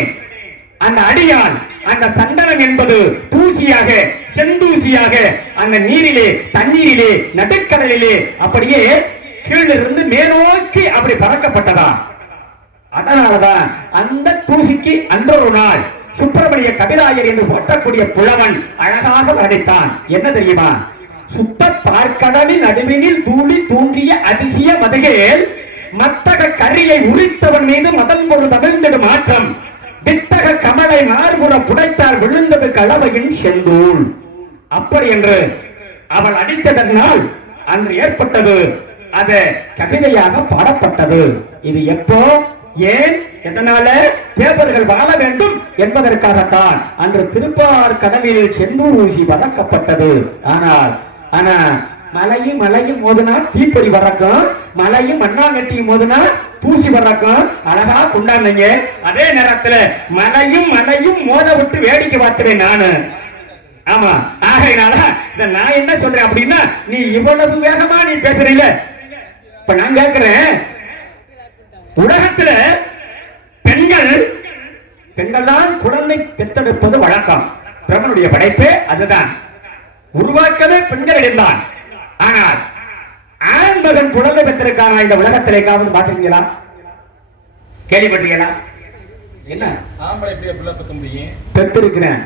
அந்த அடியால் அந்த சந்தனம் என்பது தூசியாக செந்தூசியாக அந்த நீரிலே தண்ணீரிலே நடுக்கடலிலே அப்படியே கீழிருந்து மேலோக்கி அப்படி பறக்கப்பட்டதா. அதனாலதான் அந்த தூசிக்கு அன்றொரு நாள் சுப்பிரமணிய கவிராயர் என்று போற்றக்கூடிய புலவன் அழகாக வர்ணித்தான். என்ன தெரியுமா, சுத்த பார்க்கடலின் நடுவினில் தூளி தூண்டிய அதிசய மதுகேல் மத்தக கரியை உரித்தவன் மீது மதன் ஒரு தமிழ்ந்திடும் மாற்றம் வித்தக கமலை மார்புற புடைத்தால் விழுந்தது களவையின் செந்தூள் அப்படி என்று அவள் அடித்ததனால் அன்று ஏற்பட்டது. அது கவிதையாக பாடப்பட்டது. இது எப்போ, ஏன், எதனால தேவர்கள் வாழ வேண்டும் என்பதற்காகத்தான் அன்று திருப்பார் கடலில் செந்தூர் ஊசி வளர்க்கப்பட்டது. ஆனா மலையும் மோதுனா தீப்பொறி வரக்கும், மலையும் மண்ணாங்கட்டியும் மோதுனா தூசி வரக்கும். அழகா கொண்டாடுங்க. அதே நேரத்துல மலையும் மோத விட்டு வேடிக்கை பார்க்கிறேன் நானு. ஆமா, ஆகையினால நான் என்ன சொல்றேன் அப்படின்னா, நீ இவ்வளவு வேகமா நீ பேசுறீங்க. இப்ப நான் கேட்கிறேன், உலகத்துல பெண்கள் தான் குழந்தை பெற்றெடுப்பது வழக்கம். பிரம்மனுடைய படைப்பே அதுதான். உருவாக்கவே பெண்களிடம்தான். ஆனால் ஆண் மகன் குழந்தை பெற்றிருக்கான இந்த உலகத்திலே காவது பார்த்திருக்கீங்களா, கேள்விப்பட்டீங்களா? என்ன ஆம்பளை எப்படியா பிள்ளை பெற்க முடியும்? பெற்றிருக்கிறேன்.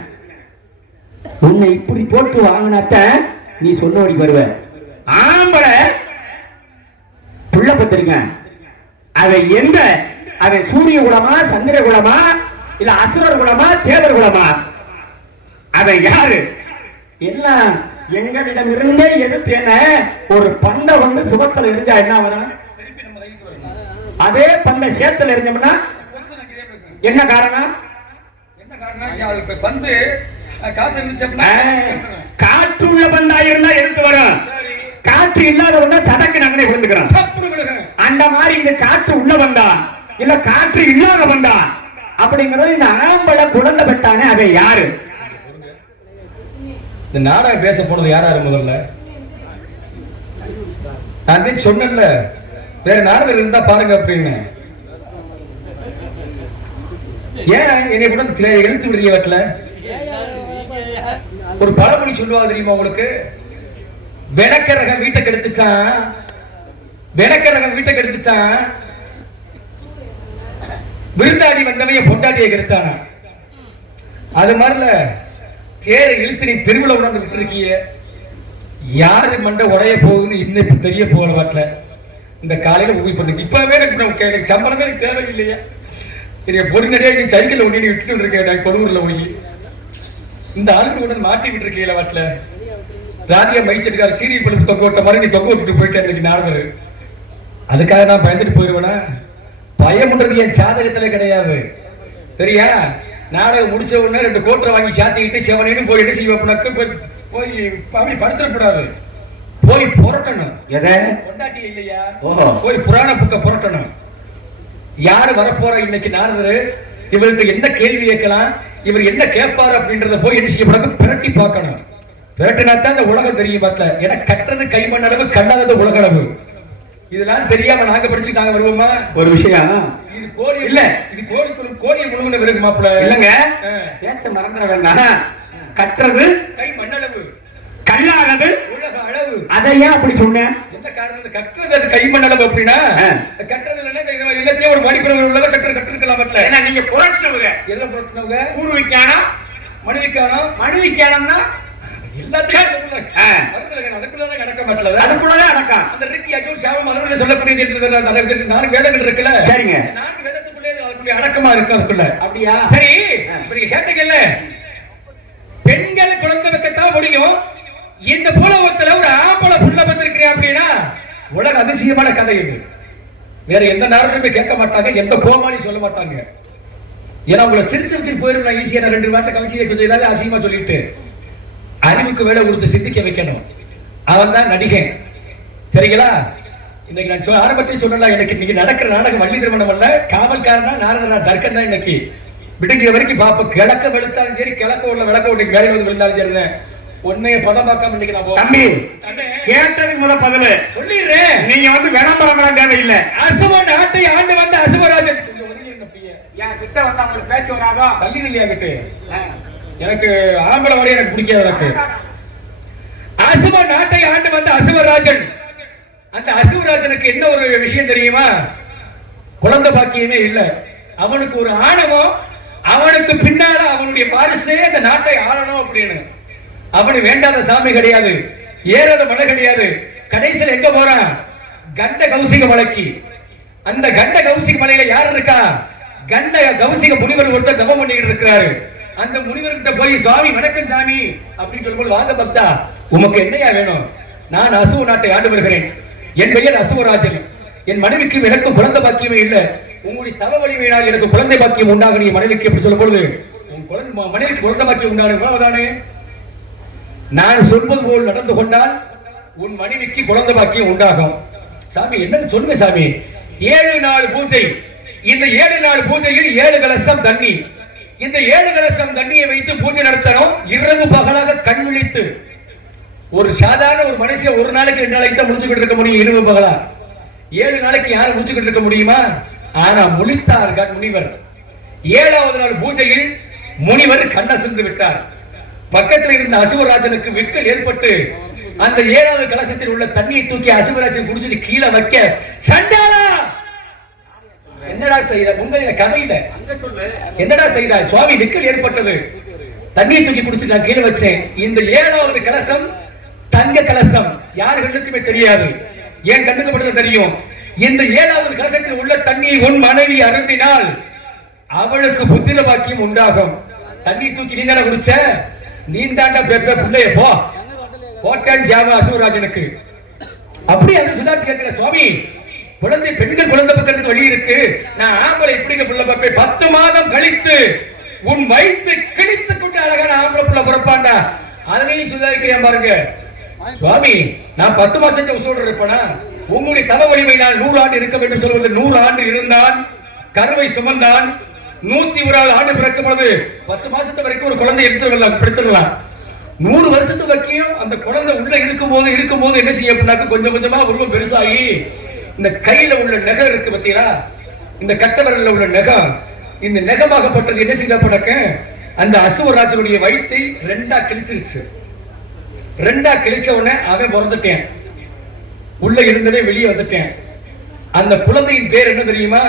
உன்னை இப்படி போட்டு வாங்கினாத்த நீ சொன்னோடி வருவ. ஆம்பளை புள்ள பெற்றிருக்கேன். அவன் சூரிய குலமா, சந்திர குலமா, இல்ல அசுரர் குலமா, தேவர் குலமா? அவன் யாரு? எல்லாம் எங்களிடம் இருந்தே எதிர்த்தேன. ஒரு பந்தை வந்து சுகத்துல இருந்தா என்ன வரும்? அதே பந்தை சேத்துல இருந்தோம்னா என்ன காரணம்? பந்து காற்று உள்ள பந்தா இருந்தா எடுத்து வரும். காற்று இல்லாத சதக்கு நகனை விழுந்துக்கிறான். அந்த மாதிரி இது காற்று உள்ள வந்தா இல்ல காற்று இல்லாத வந்தா அப்படிங்கறது இந்த ஆம்பளை குழந்தை பெற்றானே அவன் யாரு? இந்த நாடகம் பேச போனது யாராரு? முதல்ல நான் சொன்னேன்ல, வேற நாடகம் இருந்தா பாருங்க அப்படின்னு. ஏன் என்னை கூட எழுத்து விடுறீங்க? வீட்டுல ஒரு பழமொழி சொல்லுவாங்க தெரியுமா உங்களுக்கு? வெனக்கரகம் வீட்டை கெடுத்துச்சான், விருந்தாடி வந்தவைய பொட்டாட்டியை கெடுத்தானா. அது மாதிரில தேரை இழுத்து நீ தெருவில் உணர்ந்து விட்டு இருக்கிய. யாரு மண்டை உடைய போகுதுன்னு இன்னும் இப்ப தெரிய போகல. வாட்டில இந்த காலையில உதவி பண்ணுங்க. இப்பவே எனக்கு சம்பளமே எனக்கு தேவையில்லையா? பொருநடியா நீ சைக்கிள் ஒண்ணி விட்டுட்டு இருக்கேன் கொடூர்ல போய். இந்த ஆளுக்கு உடனே மாட்டிக்கிட்டு இருக்கீங்களா? வாட்டில ராதியா மைச்சிருக்காரு, சீரிய பழுப்பு தொங்க விட்ட மாதிரி நீ தொங்க விட்டுட்டு போயிட்டேன். இன்னைக்கு நார்மல். அதுக்காக நான் பயந்துட்டு போயிருவேனா? பயம்ன்றது என் சாதகத்துல கிடையாது, சரியா? நாடகம் முடிச்ச உடனே 2 கோட்டரை வாங்கி சாத்திக்கிட்டு செவனேன்னு போய் என்ன செய்வாப்புனாக்க போய் அப்படி படுத்துடக்கூடாது. போய் புரட்டணும். எதை? கொண்டாட்டி இல்லையா? போய் புராண புக்க புரட்டணும். யாரு வரப்போற இன்னைக்கு நாரதரு, இவருக்கு என்ன கேள்வி கேட்கலாம், இவர் என்ன கேட்பாரு அப்படின்றத போய் என்ன செய்யப்படாது பிரட்டி பார்க்கணும். பிரட்டினாத்தான் இந்த உலகம் தெரியும். பார்த்தல ஏன்னா கட்டுறது கைமண் அளவு, கண்ணாதது உலக அளவு. இதெல்லாம் தெரியாம நாங்க படிச்சு நாங்க வருவோமா? ஒரு விஷயம், இது கோழி இல்ல, இது கோழியை முழுங்கின விருக்கு மாப்பிள்ள இல்லங்க. பேச்ச மறந்துட வேண்டாம். கட்டுறது கை மண்ணளவு, கல்லானது உலக அளவு. அதை ஏன் அப்படி சொன்னேன்? என்ன என்ன காரணம் கட்டுறது அது கைமண்ணளவு அப்படின்னா கட்டுறது எல்லாத்தையும் ஒரு மடிப்பிறகு உள்ளதை கட்டுருக்கலாம் பட்ல ஏன்னா நீங்க புரட்டினவங்க எதுல புரட்டினவங்க பூர்விக்கானா மனுவிக்கானம் மனுவிக்கானம்னா எல்லாத்தையும் அதுக்குள்ளதான் நடக்க மாட்டல அதுக்குள்ளதான் நடக்கும் அந்த ரிக்கி அஜூர் சாவம் அதனுடைய சொல்லக்கூடியது நான்கு வேதங்கள் இருக்குல்ல சரிங்க நான்கு வேதத்துக்குள்ளே அதுக்குள்ளே அடக்கமா இருக்கு அதுக்குள்ள அப்படியா சரி நீங்க கேட்டீங்கல்ல பெண்கள் குழந்தை வைக்கத்தான் முடியும் இந்த பூலோகத்துல ஒரு ஆம்பளை புள்ள பத்திருக்கிறேன் அப்படின்னா உலக அதிசயமான கதை இது வேற எந்த நேரத்திலுமே கேட்க மாட்டாங்க எந்த கோமாளி சொல்ல மாட்டாங்க ஏன்னா உங்களை சிரிச்சு போயிடும் ஈஸியா 2 வார்த்தை கவனிச்சு கொஞ்சம் ஏதாவது அசிங்கமா சொல்லிட்டு அறிவுக்கு வேலை கொடுத்து சிந்திக்க வைக்கணும் அவன் தான் நடிகன் சரிங்களா இன்னைக்கு நான் ஆரம்பத்தில் சொன்னல எனக்கு இன்னைக்கு நடக்கிற நாடகம் வள்ளி திருமணம் அல்ல காவல்காரனா நாரதனா தர்க்கம் தான் இன்னைக்கு விடுங்கிற வரைக்கும் பாப்போம் கிழக்க வெளுத்தாலும் சரி கிழக்க உள்ள விளக்க விட்டு வேலை வந்து விழுந்தாலும் சரிதான் உன்னைய பதம் பார்க்காம இன்னைக்கு நான் தம்பி கேட்டதுக்கு முதல் பதில் சொல்லிடுறேன் நீங்க வந்து விளம்பரம் தேவையில்லை அசுவ நாட்டை ஆண்டு வந்த அசுவராஜன் என் கிட்ட வந்து அவங்களுக்கு பேச்சு வராதோ தள்ளி இல்லையா கிட்ட எனக்கு ஆம்பளை வழி எனக்கு பிடிக்காது எனக்கு அசுவ நாட்டை ஆண்டு வந்த அசுவராஜன் அந்த அசுவராஜனுக்கு என்ன ஒரு விஷயம் தெரியுமா குழந்தை பாக்கியமே இல்ல அவனுக்கு ஒரு ஆணவம் அவனுக்கு பின்னால அவனுடைய வாரிசே அந்த நாட்டை ஆளணும் அப்படின்னு அவனு வேண்டாத சாமி கிடையாது ஏறாத மலை கிடையாது கடைசியில் எங்க போறான் கண்ட கௌசிக மலைக்கு அந்த கண்ட கௌசிக மலையில யார் இருக்கா கண்ட கௌசிக முனிவர் ஒருத்தர் தவம் பண்ணிட்டு இருக்கிறாரு அந்த முனிவர்கிட்ட போய் சுவாமி வணக்கம் சாமி அப்படின்னு சொல்லும்போது வாங்க பக்தா உமக்கு என்னையா வேணும் நான் அசுவ நாட்டை ஆண்டு வருகிறேன் என் பெயர் அசுவராஜன் என் மனைவிக்கு எனக்கு குழந்தை பாக்கியமே இல்லை உங்களுடைய தலைவலிமையினால் எனக்கு குழந்தை பாக்கியம் உண்டாக நீ மனைவிக்கு எப்படி சொல்லும் பொழுது உன் குழந்தை மனைவிக்கு குழந்தை பாக்கியம் உண்டானே நான் சொல்வது போல் நடந்து கொண்டால் உன் மனைவிக்கு குழந்தை பாக்கியம் உண்டாகும் சாமி என்னன்னு சொல்லுங்க சாமி 7 நாள் பூஜை இந்த 7 நாள் பூஜையில் 7 கலசம் தண்ணி இந்த 7 கலசம் தண்ணியை வைத்து பூஜை நடத்தணும் இரவு பகலாக கண் விழித்து ஒரு சாதாரண ஒரு மனுஷன் ஒரு நாளைக்கு 2 நாளைக்கு தான் முடிச்சுக்கிட்டு இருக்க முடியும் இரவு பகலா 7 நாளைக்கு யாரும் முடிச்சுக்கிட்டு இருக்க முடியுமா ஆனா முழித்தார்கள் முனிவர் 7வது நாள் பூஜையில் முனிவர் கண்ண சென்று விட்டார் பக்கத்தில் இருந்த அசுவராஜனுக்கு விக்கல் ஏற்பட்டு அந்த 7வது கலசத்தில் உள்ள தண்ணியை தூக்கி அசுவராஜன் குடிச்சிட்டு கீழே வைக்க சண்டாளா என்னடா செய்த உங்க கதையில என்னடா செய்தாய் சுவாமி விக்கல் ஏற்பட்டது தண்ணியை தூக்கி குடிச்சு நான் கீழே வச்சேன் இந்த 7வது கலசம் தங்க கலசம் யாருக்குமே தெரியாது ஏன் கண்ணுக்கு மட்டும் தெரியும் இந்த 7வது கலசத்தில் உள்ள தண்ணியை உன் மனைவி அருந்தினால் அவளுக்கு புத்திர பாக்கியம் உண்டாகும் தண்ணி தூக்கி நீ தானே குடிச்ச நீ தாண்டா பிள்ளைய போ போட்டான் ஜாவ அசுவராஜனுக்கு அப்படி அந்த சுதாட்சி கேட்கல சுவாமி குழந்தை பெண்கள் குழந்தை பக்கத்துக்கு வழி இருக்கு நான் ஆம்பளை இப்படிங்க புள்ள பாப்பே 10 மாதம் கழித்து உன் வயிற்று கிழித்து கொண்டு அழகான ஆம்பளை புள்ள பிறப்பாண்டா அதனையும் சுதாரிக்கிறேன் பாருங்க சுவாமி நான் 10 மாசம் உசோடு இருப்பேனா உங்களுடைய தவ வலிமை நான் 100 ஆண்டு இருக்க வேண்டும் சொல்வது 100 ஆண்டு இருந்தான் கருவை சுமந்தான் 101 ஆண்டு பிறக்கும் பொழுது 10 மாசத்து வரைக்கும் ஒரு குழந்தை எடுத்துடலாம் 100 வருஷத்து வரைக்கும் அந்த குழந்தை உள்ள இருக்கும்போது என்ன செய்ய அப்படின்னாக்க கொஞ்சம் கொஞ்சமா உருவம் பெருசாகி இந்த கையில உள்ள நகம் இருக்கு பத்தியா இந்த கட்டவரல்ல உள்ள நகம் இந்த நகமாகப்பட்டது என்ன செய்யப்படாக்க அந்த அசுவராஜனுடைய வயிற்றை 2ஆ கிழிச்சிருச்சு 2ஆ கிழிச்ச உடனே அவன் பிறந்துட்டேன் உள்ள இருந்தவே வெளியே வந்துட்டேன் அந்த குழந்தையின் பேர் என்ன தெரியுமா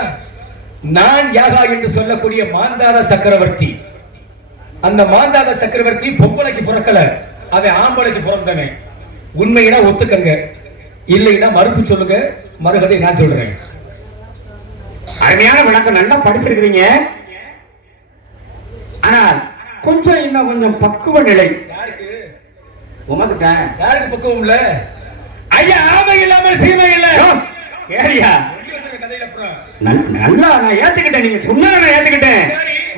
நான் யாகா என்று சொல்லக்கூடிய மாந்தாத சக்கரவர்த்தி அந்த மாந்தாத சக்கரவர்த்தி பொம்பளைக்கு பிறக்கல அவன் ஆம்பளைக்கு பிறந்தவன் உண்மையினா ஒத்துக்கங்க இல்லைன்னா மறுப்பு சொல்லுங்க மறுகதை நான் சொல்றேன் அருமையான விளக்கம் நல்லா படிச்சிருக்கிறீங்க ஆனா கொஞ்சம் இன்னும் கொஞ்சம் பக்குவ நிலை யாருக்கு உமக்கு தான் யாருக்கு பக்குவம் இல்ல ஐயா ஆமை இல்லாமல் சீமை இல்ல ஏரியா நல்லா நான் ஏத்துக்கிட்டேன் நீங்க சொன்ன நான் ஏத்துக்கிட்டேன்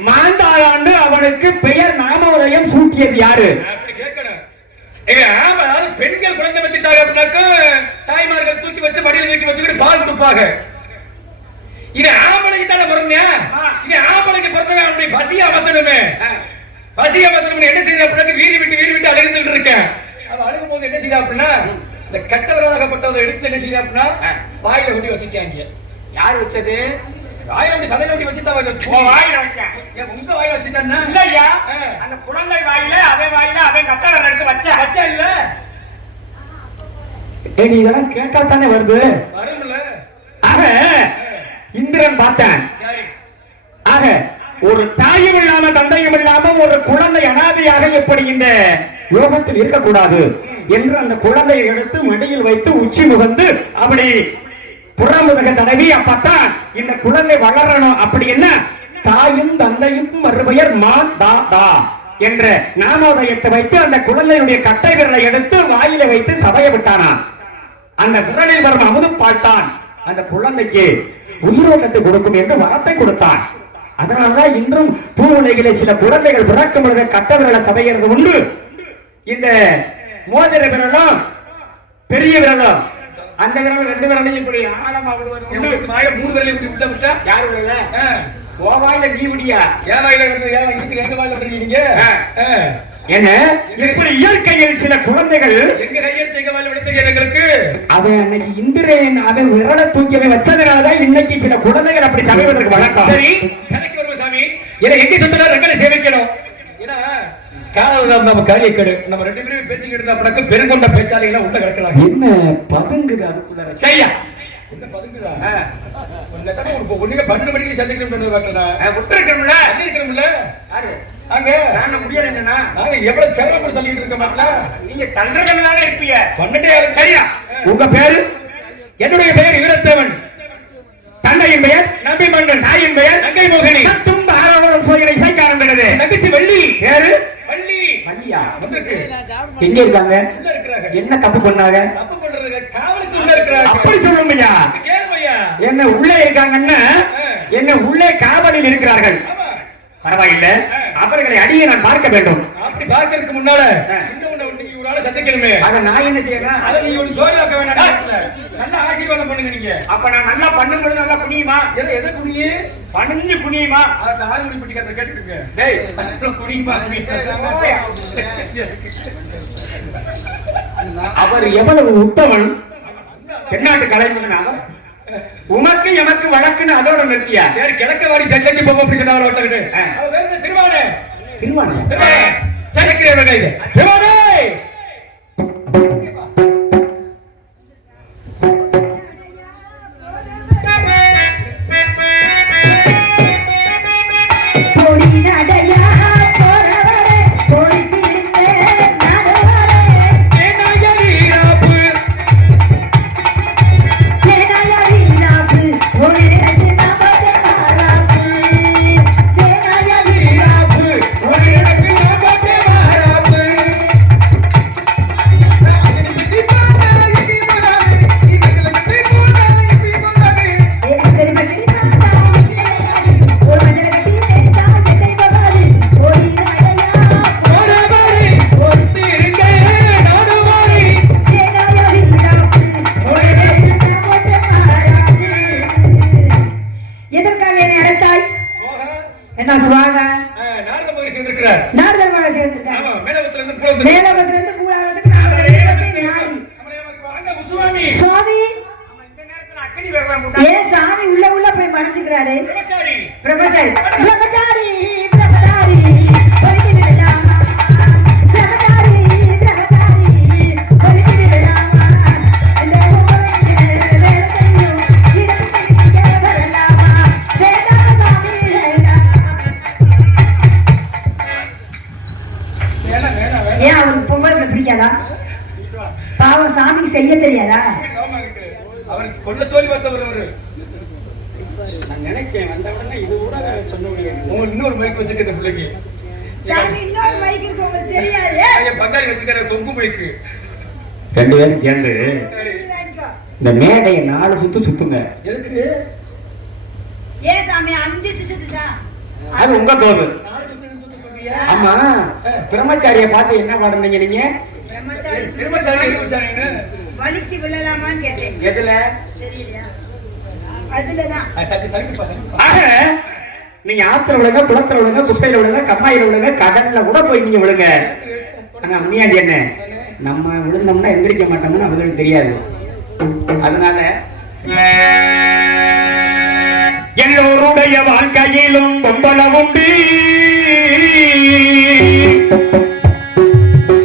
மாந்தாளாண்டு அவனுக்கு பெயர் நாமோதயம் சூட்டியது யாரு அப்படி கேட்கணும் ஆமா அதாவது பெண்கள் குழந்தை பத்திட்டாங்க அப்படின்னாக்க தாய்மார்கள் தூக்கி வச்சு மடியில தூக்கி வச்சுக்கிட்டு பால் கொடுப்பாங்க இது ஆம்பளைக்கு தானே பிறந்தா இது ஆம்பளைக்கு பிறந்தவன் அவனுடைய பசியை அமர்த்தணுமே என்ன செய்ய அப்படின்னா வீரி விட்டு அழுகுந்துட்டு இருக்கேன் அவன் அழுகும் போது என்ன செய்ய அப்படின்னா இந்த கட்டவராகப்பட்டவரை எடுத்து என்ன செய்ய அப்படின்னா வாயில கொண்டு வச்சுட்டாங்க யாரு வச்சது வாயில அப்படி கதையில அப்படி வச்சுதான் வாயில வச்சேன் உங்க வாயில வச்சுட்டான்னா இல்லையா அந்த குழந்தை வாயில அவன் கட்டவரை எடுத்து வச்சா இல்ல நீ இதெல்லாம் கேட்டா தானே வருது. வரும்ல. ஆக இந்திரன் பார்த்தான். சரி. ஆக ஒரு தாயும் இல்லாம தந்தையும் இல்லாம ஒரு குழந்தை அனாதையாக எப்படி இந்த யோகத்தில் இருக்கக்கூடாது என்று அந்த குழந்தையை எடுத்து மடியில் வைத்து உச்சி முகந்து அப்படி புறமுதுக தடவி அப்பத்தான் இந்த குழந்தை வளரணும். அப்படி என்ன தாயும் தந்தையும் மறுபெயர் மாதா என்ற நாமோதயத்தை வைத்து அந்த குழந்தையுடைய கட்டை விரலை எடுத்து வாயில வைத்து சபைய விட்டானான். அந்த விரலில் வரும் அமுது பாட்டான் அந்த குழந்தைக்கு உயிரோட்டத்தை கொடுக்கும் என்று வரத்தை கொடுத்தான். அதனாலதான் இன்றும் பூ உலகிலே சில குழந்தைகள் பிறக்கும் பொழுது கட்ட விரலை சபைகிறது உண்டு. இந்த மோதிர விரலும் பெரிய விரலும் அந்த விரலும் 2 விரலையும் இப்படி ஆழமா விடுவது மாய 3 விரலையும் இப்படி விட்ட விட்டா யாரு விரல ஓவாயில நீ விடியா ஏன் வாயில வந்து ஏன் இதுக்கு 2 வாயில விடுறீங்க? என்ன இப்படி இயற்கையில் சில குழந்தைகள் எங்க கையில் செய்க வாயில விடுறீங்க எங்களுக்கு? அவன் அன்னைக்கு இந்திரன் அவன் விரலை தூக்கி வச்சதுனாலதான் இன்னைக்கு சில குழந்தைகள் அப்படி சமைவதற்கு வழக்கம். சரி, கதைக்கு வருவோம் சாமி. ஏன்னா எங்க சொன்னா ரெங்கலை சேவிக்கணும். ஏன்னா காலம் நம்ம காரியக்கேடு. நம்ம 2 பேரும் பேசிக்கிட்டு இருந்தா படக்கு பெருங்கொண்ட பேசாலிகளா உள்ள கிடக்கலாம். என்ன பதுங்குது அதுக்குள்ள சரியா? என்ன பதுங்குதா? உன்னை தானே ஒண்ணுங்க 12 மணிக்கு சந்திக்கணும் பண்ணி வரட்டா? விட்டுருக்கணும்ல இருக்கணும்ல. யாரு அங்க நான் முடியல என்னன்னா நாங்க எவ்வளவு சிரமப்பட்டு தள்ளிட்டு இருக்க மாட்டோம். நீங்க தள்ளுறதுனால இருப்பீங்க. பண்ணிட்டே சரியா? உங்க பேரு? என்னுடைய பெயர் வீரத்தேவன். தந்தையின் பெயர் நம்பி மன்னன். தாயின் பெயர் நங்கை மோகினி. தும்ப ஆரோரம் சோதனை இசைக்க ஆரம்பிக்கிறது. தங்கச்சி வள்ளி. பேரு வள்ளி. வள்ளியா? வந்திருக்கு. எங்க இருக்காங்க? உள்ள இருக்கிறாங்க. என்ன தப்பு பண்ணாங்க? தப்பு பண்றது காவலுக்கு உள்ள இருக்கிறாங்க. அப்படி சொல்லுங்கய்யா. கேளுமையா. என்ன உள்ளே இருக்காங்கன்னா என்ன உள்ளே காவலில் இருக்கிறார்கள். ஆமா. பரவாயில்லை, அவர்களை அடியே நான் பார்க்க வேண்டும். அப்படி பார்க்கிறதுக்கு முன்னால இன்னும் ஒரு ஆளை சந்திக்கணுமே. அத நான் என்ன செய்யணும்? அத நீங்க ஒரு சோறு வைக்க வேண்டாம். நல்ல ஆசீர்வாதம் பண்ணுங்க நீங்க. அப்ப நான் நல்லா பண்ணும்போது நல்லா புனியுமா? எதை குனியே? பணிஞ்சு புனியுமா? அத ஆறுமணி பட்டி கதை கேட்டுக்கங்க. டேய் குனியுமா? அவர் எவ்வளவு உத்தமன், தென்னாட்டு கலைஞன் அவர். உமக்கு எமக்கு வழக்குன்னு அதோட நிறுத்தியா? சரி, கிழக்கவாடி சச்சைக்கு போக அப்படி சொன்ன அவரை வச்சுக்கிட்டு அவர் வேற திருவானே. திருவானே சனிக்கிறவர்கள் இது திருவானே. பாவம் சாமி செய்ய தெரியாதா? அவருக்கு கொல்ல சொல்லி வந்தவர். நான் நினைச்சேன் வந்த உடனே இது கூட சொல்ல முடியாது. இன்னொரு மைக் வச்சிருக்க பிள்ளைக்கு சாமி இன்னொரு மைக் இருக்கு உங்களுக்கு தெரியாது? என் பங்காளி வச்சிருக்க தொங்கு மைக்கு. 2 பேரும் சேர்ந்து இந்த மேடையை 4 சுத்து சுத்துங்க. எதுக்கு? ஏன் சாமி 5 சுத்துதா? அது உங்க தோது. 4 சுத்து சொல்றியா? ஆமா, பிரம்மச்சாரியை பார்த்து என்ன பாடுனீங்க நீங்க? பிரம்மச்சாரி வலிக்கு விழலாமான்னு கேட்டேன். எதுல? தெரியலையா? அதுலதான். ஆக நீங்க ஆத்துல விழுங்க, குளத்துல விழுங்க, குப்பையில விழுங்க, கம்மாயில விழுங்க, கடல்ல கூட போய் நீங்க விழுங்க. ஆனா முனியாண்டி என்ன, நம்ம விழுந்தோம்னா எந்திரிக்க மாட்டோம்னு அவங்களுக்கு தெரியாது. அதனால எல்லோருடைய வாழ்க்கையிலும் பொம்பளை உண்டு,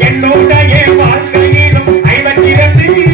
என்னுடைய வாழ்க்கையிலும் 52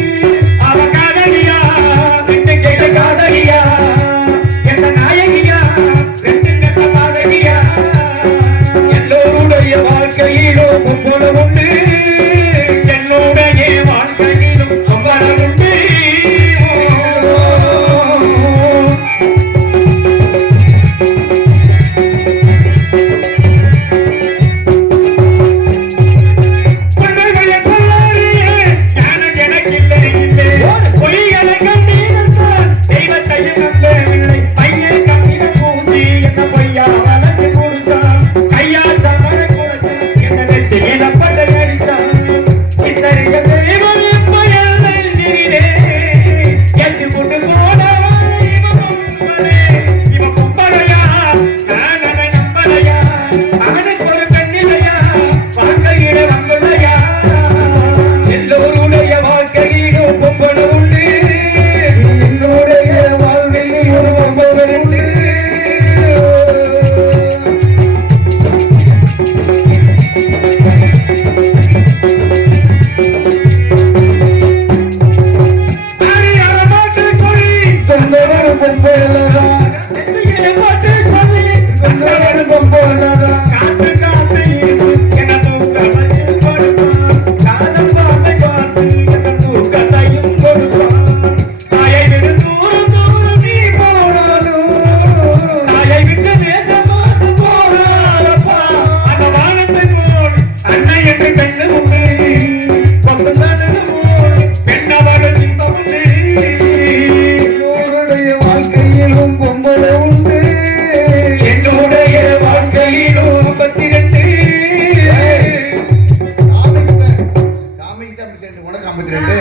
52 உனக்கு 52.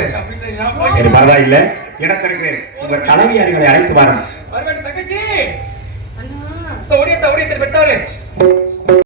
சரி பரவாயில்ல, இடக்கடுக்கு உங்க தலைவியாரிகளை அழைத்து வாரும். தங்கச்சி ஓடியத்த பெற்றவரே